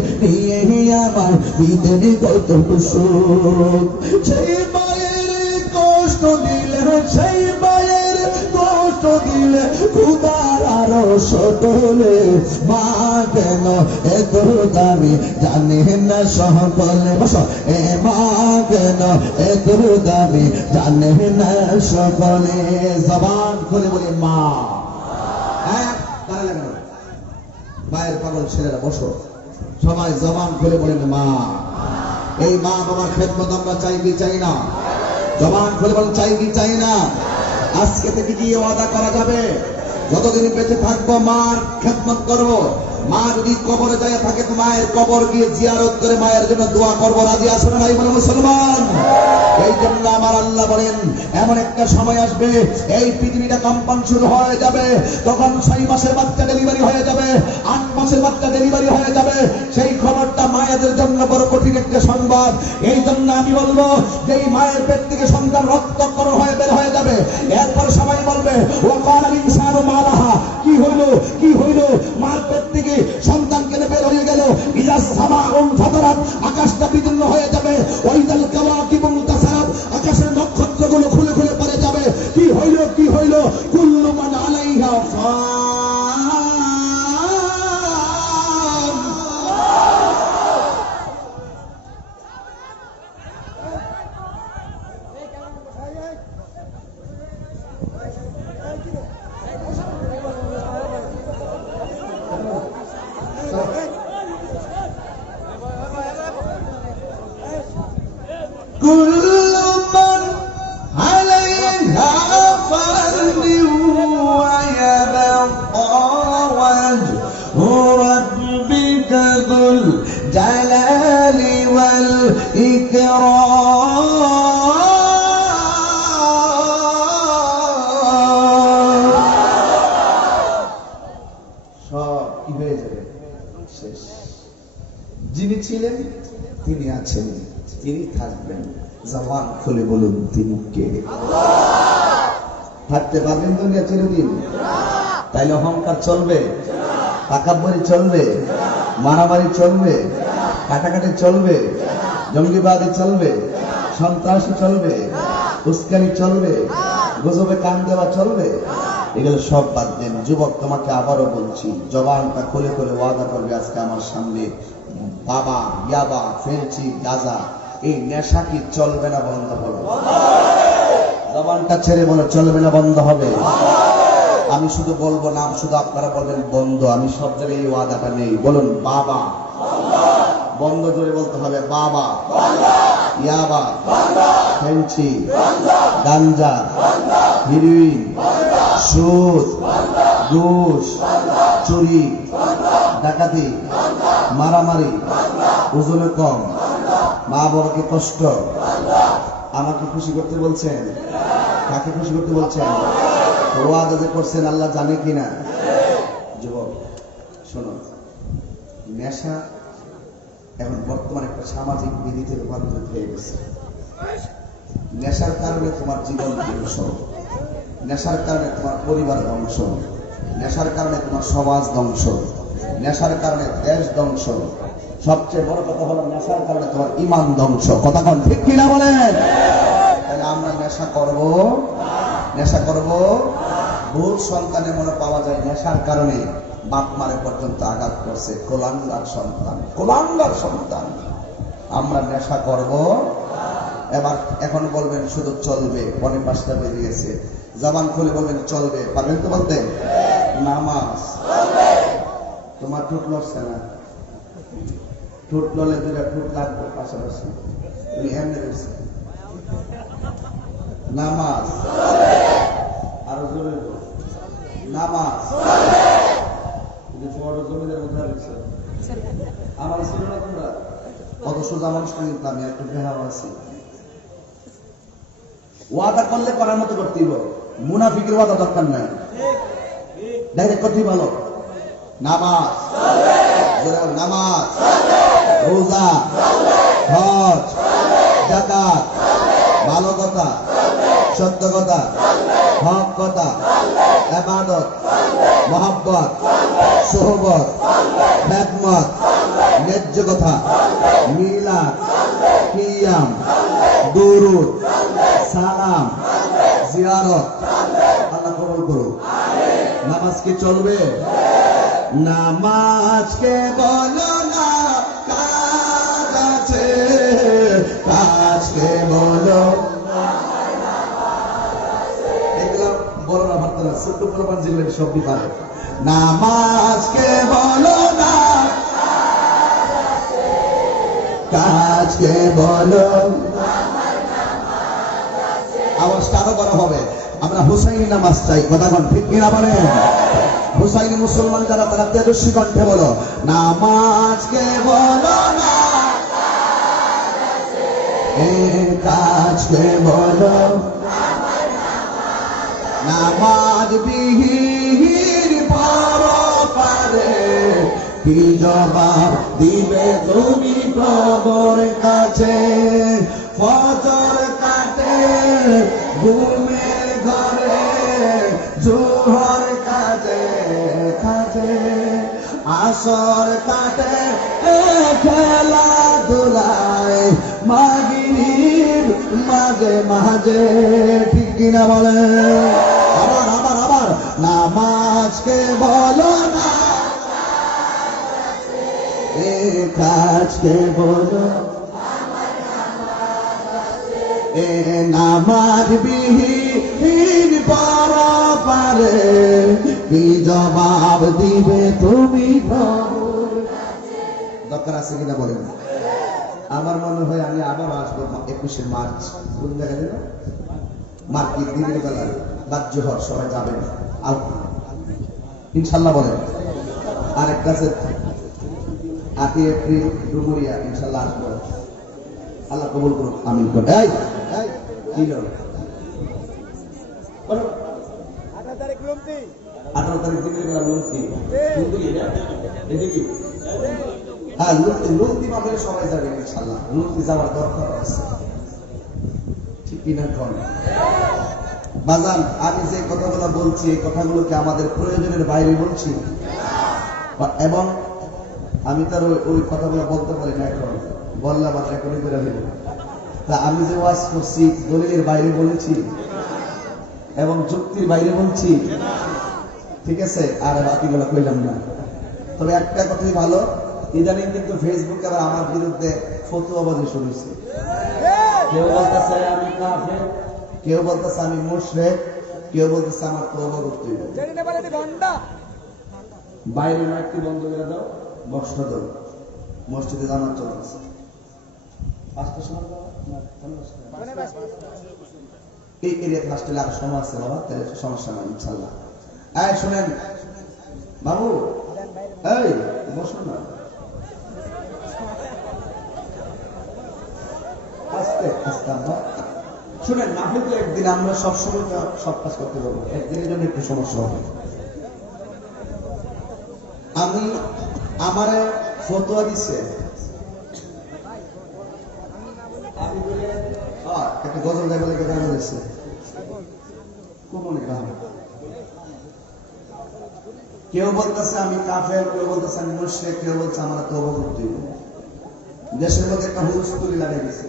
নিয়ে আমার দিতেন কত সুখ। সেই মায়ের কষ্ট দিলে, সেই মায়ের কষ্ট দিলে খুদার আরো সতলে, মা কেন এত দামি জানে না সকলে। বসো, এ মা কেন এত দামি জানে না সকলে। জবান খুলে বলি মা। হ্যাঁ, দাঁড়া লাগলো মায়ের পাগল ছেলেরা, বসো সবাই জবান খুলে বলেন মা। এই মা বাবার খেদমত আমরা চাই কি চাই না? জবান খুলে বলেন চাই কি চাই না? আজকে থেকে কি ওয়াদা করা যাবে যতদিন বেঁচে থাকবো মার খেদমত করবো? মা যদি কবরে যায় থাকে তো মায়ের কবর গিয়ে জিয়ারত করে মায়ের জন্য দোয়া করবো। রাজি আসবে না ভাই বলে মুসলমান? এই জন্য আমার আল্লাহ বলেন এমন একটা সময় আসবে এই পৃথিবীটা কম্পন শুরু হয়ে যাবে, তখন 6 মাসের বাচ্চা ডেলিভারি হয়ে যাবে, 8 মাসের বাচ্চা ডেলিভারি হয়ে যাবে। সেই খবরটা মায়েদের জন্য বড় কঠিন একটা সংবাদ। এই জন্য আমি বলবো যে এই মায়ের পেট থেকে সন্তান রক্তক্ষরণ হয়ে বের হয়ে যাবে, এরপর সবাই বলবে ও কানা ইনসানু মালাহা, কি হইলো কি হইলো? মার পেট থেকে সন্তান কেনে বের হয়ে গেল। ইজা সামাউন ফাতারাত, আকাশটা বিদীর্ণ হয়ে যাবে। ওয়াইদাল কাওয়াকিবু মুতাসারাত, আকাশের নক্ষত্রগুলো খুলে খুলে পড়ে যাবে। কি হইল কি হইল? কুল্লু মান আলাইহা ফান। كل من عليها فان ويبقى وجه ربك ذو الجلال والإكرام। সব কি হয়ে যাবে? শেষ। যিনি ছিলেন তিনি আছেন, তিনি থাকবেন। জবান খুলে বলুন তিনি কে? থাকতে পারবেন দুনিয়া চিরদিন? তাইলে অহংকার চলবে, তাকাব্বুরি চলবে, মারামারি চলবে, কাটাকাটি চলবে, জঙ্গিবাদী চলবে, সন্ত্রাসী চলবে, উস্কানি চলবে, গুজবে কান দেওয়া চলবে। এগুলো সব বাদ দেন। যুবক, তোমাকে আবারও বলছি, জবানটা খুলে খুলে ওয়াদা করবে আজকে আমার সামনে, বাবা, ইয়াবা, ফেন্সি, গাঁজা, এই নেশা কি চলবে না বন্ধ হবে? জবানটা ছেড়ে বলে চলবে না বন্ধ হবে? আমি শুধু বলবো না, শুধু আপনারা বলবেন বন্ধ। আমি সব জায়গায় এই ওয়াদাটা নেই। বলুন বাবা, বন্ধ জোরে বলতে হবে। বাবা, ইয়াবা, ফেন্সি, গাঞ্জা, হিরোইন, সুদ, ঘুষ, চুরি, ডাকাতি, মারামারি, ওজনে কম, মা বাবাকে কষ্ট। আমাকে খুশি করতে বলছেন? কাকে খুশি করতে বলছেন? ওয়াদা যে করছেন আল্লাহ জানে কিনা? যুবক শোনো, নেশা এখন বর্তমানে একটা সামাজিক বিধিতে রূপান্তরিত হয়ে গেছে। নেশার কারণে তোমার জীবন ধ্বংস, নেশার কারণে তোমার পরিবার ধ্বংস, নেশার কারণে তোমার সমাজ ধ্বংস, নেশার কারণে দেশ ধ্বংস। সবচেয়ে বড় কথা হলো নেশার কারণে তোমার ঈমান ধ্বংস। কথা কোন ঠিক কিনা বলেন? তাহলে আমরা নেশা করব, নেশা করব। বহু সন্তানের মনে পাওয়া যায় নেশার কারণে বাপ মারে পর্যন্ত আঘাত করছে। কোলাঙ্গার সন্তান, কোলাঙ্গার সন্তান। আমরা নেশা করব। এবার এখন বলবেন শুধু চলবে, 5:45 বেজে গেছে। জবান খুলে বলবেন চলবে। পারবেন তো বলতে? নামাজ তোমার ঠোঁট লড়ছে না, ঠোঁট লড়লে 2টা ঠোঁট লাগবে পাশাপাশি, তুমি এমনি রয়েছে। নামাজ আরো জোরে নামাজ বড় জমিদের মধ্যে রয়েছে। আমার ছিল না তোমরা কত সোজা মানুষ কিন্তু আমি একটু বেহাও আছি। ওয়াদা করলে করার মতো করতেই হবে, মুনাফিকের ওয়াদা দরকার নাই, ডাইরেক্ট করতেই ভালো। নামাজ, নামাজ, রোজা, হজ, যাকাত, ভালো কথা, সত্য কথা, হক কথা, ইবাদত, মহব্বত, সোহবত, খেদমত, ন্যায্য কথা, মিলাদ, কিয়াম, দুরুদ, সালাম, জিয়ারত। আল্লাহ কবুল করুন। নামাজ কি চলবে? নামাজকে বলো না কাজ আছে, কাজকে বলো। এগুলো বড় না ভাবতে না, ছোট্ট প্রমাণ যেগুলো সবই পারে। নামাজকে বলো না কাজকে বলো। আওয়াজটা আরো বড় হবে। আমরা হুসাইনি নামাজ চাই, কথা কোন ঠিক কিনা বলেন? হুসাইনি মুসলমান যারা তারা তেজস্বী কণ্ঠে বলো, নামাজকে বলো না কাজকে বলো। নামাজ বিহীন পরপারে কি জবাব দিবে তুমি কবর কাছে? ফজর কাটে ঘুমের ঘরে, জোহর কাজে কাজে, আসর কাটে খেলাধুলায়, মাগরিব মাঝে মাঝে, ঠিক কিনা বলে? আবার আবার আবার নামাজকে বলো না কাজকে বলো। নামাজ বিহীন পরপারে কি জবাব দিবে তুমি? দরকার আছে কিনা বলেন? আমার মনে হয় আমি আবার আসবো 21শে মার্চ। কোন জায়গায় দিল? মার্কেট দিনের বেলা বাহ্য হর, সবাই যাবেন ইনশাল্লাহ বলেন। আর একটা আছে 8 এপ্রিল ডুমুরিয়া, ইনশাল্লাহ আসবো। আল্লাহ কবুল করুন, আমিন করুন। এই কি হলো? 18 তারিখ দিনের বেলা লুমতি। হ্যাঁ, লুমতি মাহফিলে সবাই যাবে ইনশাল্লাহ। লুমতি যাওয়ার দরকার আছে, ঠিক কিনা কোন? বাজান, আমি যে কথাগুলো বলছি এই কথাগুলোকে আমাদের প্রয়োজনের বাইরে বলছি, এবং আমি তার ওই কথাগুলো বলতে পারি না। এখন বললে আমার রেকর্ডিং করে দেব। তা আমি যে ওয়াজ করছি দলিলের বাইরে বলেছি এবং যুক্তির বাইরে বলছি, ঠিক আছে? আর বাকিগুলো কইলাম না। তবে একটা কথাই ভালো, ইদানিং কিন্তু ফেসবুকে আবার আমার বিরুদ্ধে ফতোয়াবাজি শুরু হয়েছে। কেউ বলতেছে আমি কাফের, কেউ বলতেছে আমি মুশরিক, কেউ বলতেছে আমার তওবা করতে হবে। বাইরে মাইকটি বন্ধ করে দাও, বক্স দাও। মসজিদে জামাত চলতেছে। 5টার সময় এই এরিয়াতে আসলে আর সময় আছে বাবা, তাহলে সমস্যা নাই ইনশাল্লাহ। এই শুনেন বাবু, এই বসুন না, আস্তে আস্তে। আমরা শুনেন, মাহফিল তো একদিন, আমরা সবসময় সব কাজ করতে পারবো, একদিনের জন্য একটু সমস্যা হবে। আমি আমারে ফতোয়া দিচ্ছে, একটা গজল গাইবে লেগে গান দিচ্ছে, কেউ বলতেছে আমি কাফের, কেউ বলতেছে আমি মুশরিক, কেউ বলছে আমরা তওবা করতে হবে। দেশের মধ্যে একটা হুলস্থুলি লাগিয়ে দিচ্ছে।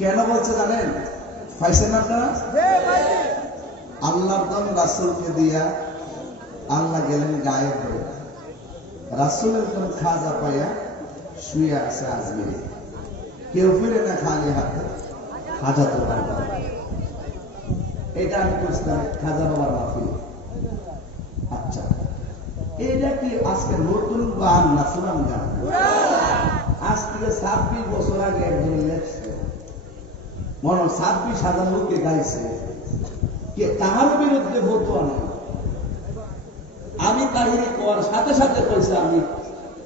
কেন বলছে জানেন? পাইছেন আপনারা? আল্লাহর দম রাসূলকে দিয়া আল্লাহ গেলেন গায়েব হয়ে, রাসূলের দম খাজা পাইয়া শুয়ে আছে আজমিরে। কেউ ফিরে না খালি হাতে, খাজা তো পারবে। এটা আমি বুঝতাম খাজা বাবার মাহফিল। আচ্ছা, এটা কি আজকে নতুন গান না পুরান গান? আজ থেকে 26 বছর আগে একজন লেখছে, মনে 26,000 লোককে গাইছে, তাহার বিরুদ্ধে ফতোয়া নেই। আমি কাহিনী করার সাথে সাথে কইছে আমি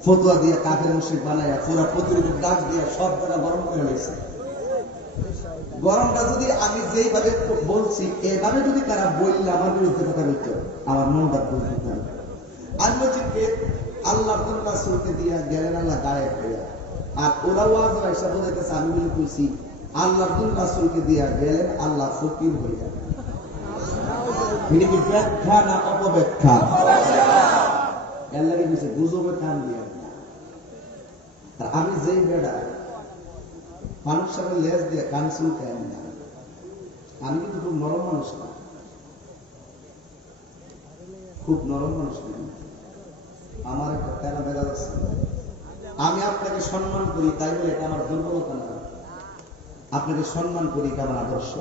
ফতোয়া দিয়ে কাফের মুশরিক বানাইয়া পুরা প্রতিরোধের ডাক দিয়ে সব জায়গা গরম করে নিয়েছে। গরমটা যদি আমি যেইভাবে বলছি এইভাবে যদি তারা বললে আমার বিরুদ্ধে কথা বলতো, আমার মনটা বলতে আমি বলছি কে আল্লাহ রাসূলকে দিয়া গেলেন আল্লাহ গায়েব হইয়া। আর ওরা ওয়াজ এসে বোঝাইতেছে আমি বলে কইছি আল্লাহর দুন রাসূলকে দিয়া গেলেন আল্লাহ ফকির হয়ে যাবে। এটা কি ব্যাখ্যা না অপব্যাখ্যা? এর লাগে কিছু গুজবে কান দিয়া। আর আমি যেই বেড়া মানুষের সাথে লেজ দিয়ে কান চুলকাই না, আমি কিন্তু খুব নরম মানুষ না, খুব নরম মানুষ না, আমার একটা প্যারা বেড়া আছে। আমি আপনাকে সম্মান করি তাই বলে এটা আমার দুর্বলতা না, আপনাকে সম্মান করি এটা আমার আদর্শ।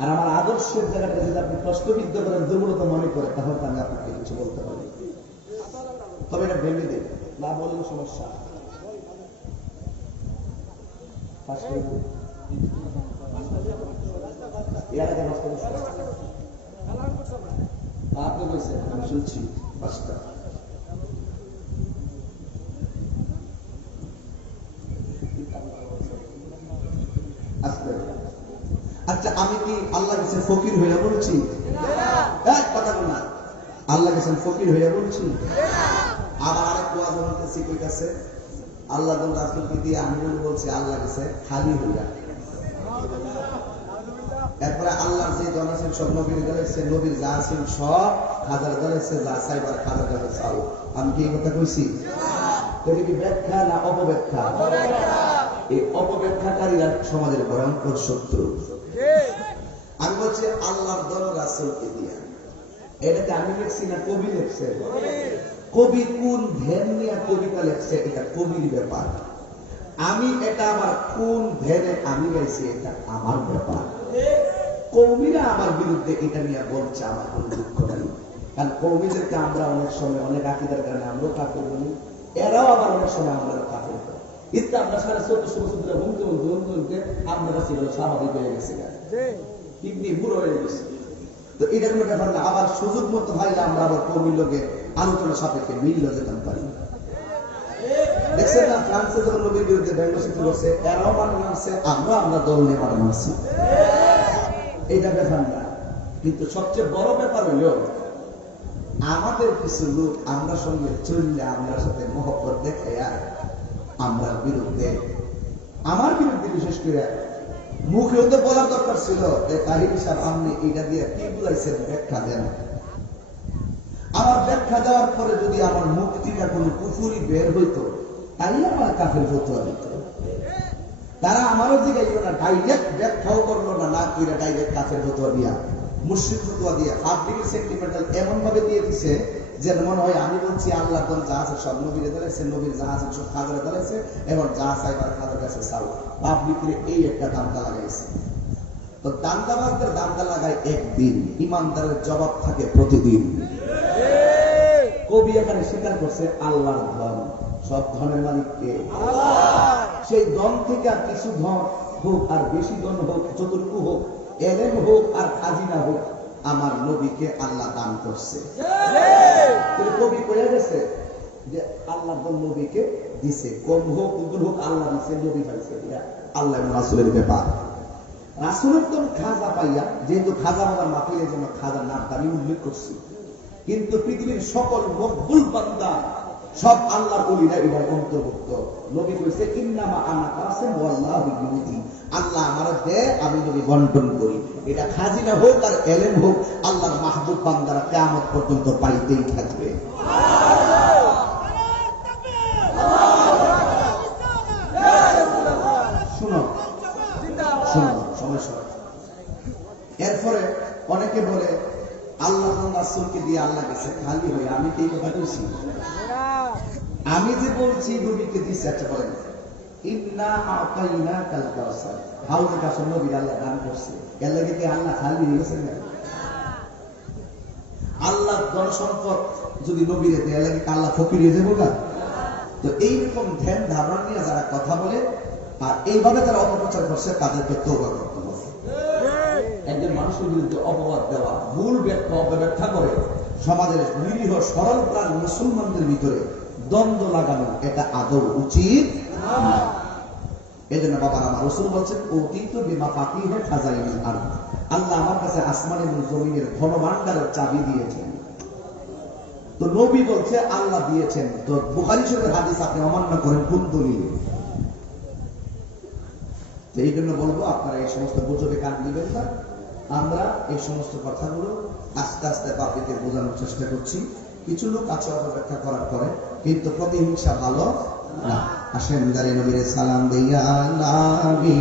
আর আমার আদর্শের জায়গাটা যদি আপনি প্রশ্নবিদ্ধ করেন, দুর্বলতা মনে করেন, তাহলে আমি আপনাকে কিছু বলতে পারি। তবে এটা ভেঙে দেব না বললেও সমস্যা। আপনি বলছেন আমি শুনছি 5টা। আচ্ছা আমি কি আল্লাহ গেছেন ফকির হইয়া বলছি? কথা বল না, আল্লাহ গেছেন ফকির হইয়া বলছি। আবার আরেক ওয়াজ বলতেছি কইতাছে আল্লাহ রাসূলকে দিয়ে আমি বলছি আল্লাহ গেছে খালি হইয়া। এরপরে আল্লাহর যে জন আছেন সব নবীর দলেছে, নবীর যা আছেন সব খাজার দলেছে, যা চাইবার খাজার দলে চাও। আমি কি এই কথা কইছি? এটা কি ব্যাখ্যা না অপব্যাখ্যা? এই অপব্যাখ্যাকারীরা সমাজের ভয়ঙ্কর শত্রু। আমি বলছি আল্লাহর দল রাসূলকে দিয়া, এটাকে আমি লিখছি না কবি লিখছে? কবি কোন ধ্যান নিয়ে কবিতা লিখছে এটা কবির ব্যাপার। আমি এটা আবার কোন ধ্যানে আমি গাইছি এটা আমার ব্যাপার। কৌমিরা আমার বিরুদ্ধে এটা নিয়ে বলছে, আমার কোন দুঃখ নাই, কারণ কৌমিদেরকে আমরা অনেক সময় অনেক আকিদার কারণে আমরাও কাফের বলি, এরাও আবার অনেক সময় আমরা কাফের বলি। কিন্তু আমরা 1450 বছর ধরে হুমতে আমরা কাছে স্বাভাবিক হয়ে গেছে, কিডনি বুড়ো হয়ে গেছে। তো এটা কোনো ব্যাপার না। আবার সুযোগ মতো ভাইলে আমরা আবার কৌমির লোকে আলোচনা সাপেক্ষে মিলল যেতাম পারি। দেখছেন না ফ্রান্সে যখন নবীর বিরুদ্ধে ব্যঙ্গচিত্র করছে, এরাও মানছে, আমরা দল নিয়ে মানছি। এইটা ব্যাপার না। কিন্তু সবচেয়ে বড় ব্যাপার হইল আমাদের কিছু লোক আমরা সঙ্গে চললে, আমরা সাথে মহব্বত দেখাইয়া আমরা বিরুদ্ধে, আমার বিরুদ্ধে বিশেষ করে মুখেও তো বলার দরকার ছিল তাহির সাহেব আপনি এটা দিয়ে কি বুঝাইছেন ব্যাখ্যা দেন। আমার ব্যাখ্যা দেওয়ার পরে যদি আমার মুখ থেকে কোনো কুফুরি বের হইতো তাহলে আমার কাফের ফতোয়া দিত। তারা আমারও জিজ্ঞাসা না, ডাইরেক্ট ব্যাখ্যাও করলো না, না কইরা ডাইরেক্ট কাফের ফতোয়া দিয়া, মুশরিক ফতোয়া দিয়া 5 ডিগ্রি সেন্টিমিটার এমন ভাবে দিয়ে দিছে যে মনে হয় আমি বলছি আল্লাহ কোন যা আছে সব নবীরে দলেছে, নবীর যা আছে সব খাজারে দলেছে, এবং যা চাইবার খাজার কাছে চাও। পাবলিকরে এই একটা দামটা লাগাইছে। তো দামদাবাজদের দামটা লাগায় একদিন, ইমানদারের জবাব থাকে প্রতিদিন। কবি এখানে স্বীকার করছে আল্লাহর ধন, সব ধনের মালিক কে? সেই ধন থেকে আর কিছু ধন হোক আর বেশি ধন হোক, যতটুকু হোক, এলেম হোক আর খাজিনা হোক, আমার নবীকে আল্লাহ দান করছে। কবি কয়ে গেছে যে আল্লাহ নবীকে দিছে, কম হোক উদুর হোক আল্লাহ দিছে, নবী পাইছে। আল্লাহ এবং রাসূলের ব্যাপার। রাসূলের তো খাজা পাইয়া, যেহেতু খাজা বাবার মাহফিলের জন্য খাজার নামটা আমি উল্লেখ করছি, কিন্তু পৃথিবীর সকল মকবুল বান্দা সব আল্লাহর ওলিরা এটার অন্তর্ভুক্ত। নবী কইছে ইন্নামা আনা কাসিম ওয়াল্লাহু ইউতি, আল্লাহ আমারে দেয়, আমি যদি বন্টন করি। এটা খাজিনা হোক আর এলেম হোক, আল্লাহর মাহবুব বান্দারা কিয়ামত পর্যন্ত পাইতেই থাকবে। শুনো শুনো সমস্যা। এরপরে অনেকে বলে আল্লাহ রাসূলকে দিয়ে আল্লাহ গেছে খালি হয়ে। আমি কি কথা বলছি? আমি যে বলছি নবীকে দিছে। আচ্ছা বলেন, ইন্না আতাইনাকাল কাউসার, হাউজে কাউসার নবী আল্লাহ দান করছে, এর লাগি কি আল্লাহ খালি হয়ে গেছে না? আল্লাহ ধনসম্পদ যদি নবীরে দেয়, এর লাগি কি আল্লাহ ফকির হয়ে যাবে না? তো এইরকম ধ্যান ধারণা নিয়ে যারা কথা বলে আর এইভাবে যারা অপপ্রচার করছে, তাদেরকে তওবা করতে হবে। একজন মানুষের বিরুদ্ধে অপবাদ দেওয়া, ভুল ব্যাখ্যা অপব্যাখ্যা করে সমাজের নিরীহ সরল প্রাণ মুসলমানদের ভিতরে দ্বন্দ্ব লাগানো, এটা আদৌ উচিত না। এই জন্য বাবা আমার রাসূল বলছেন অতীত বিমা ফাকিহে খাজাইনিল আরদ, আল্লাহ আমার কাছে আসমান এবং জমিনের ধনভাণ্ডারের চাবি দিয়েছেন। তো নবী বলছে আল্লাহ দিয়েছেন, তো বুখারী শরীফের হাদিস আপনি অমান্য করেন কোন দলিলে? তো এই জন্য বলবো আপনারা এই সমস্ত গুজবে কান দিবেন না। আমরা এই সমস্ত কথাগুলো আস্তে আস্তে পাবলিকে বোঝানোর চেষ্টা করছি। কিছু লোক আছে অপেক্ষা করার পরে, কিন্তু প্রতিহিংসা ভালো না। আসেন দাঁড়িয়ে নবীর সালাম দিয়া নবী।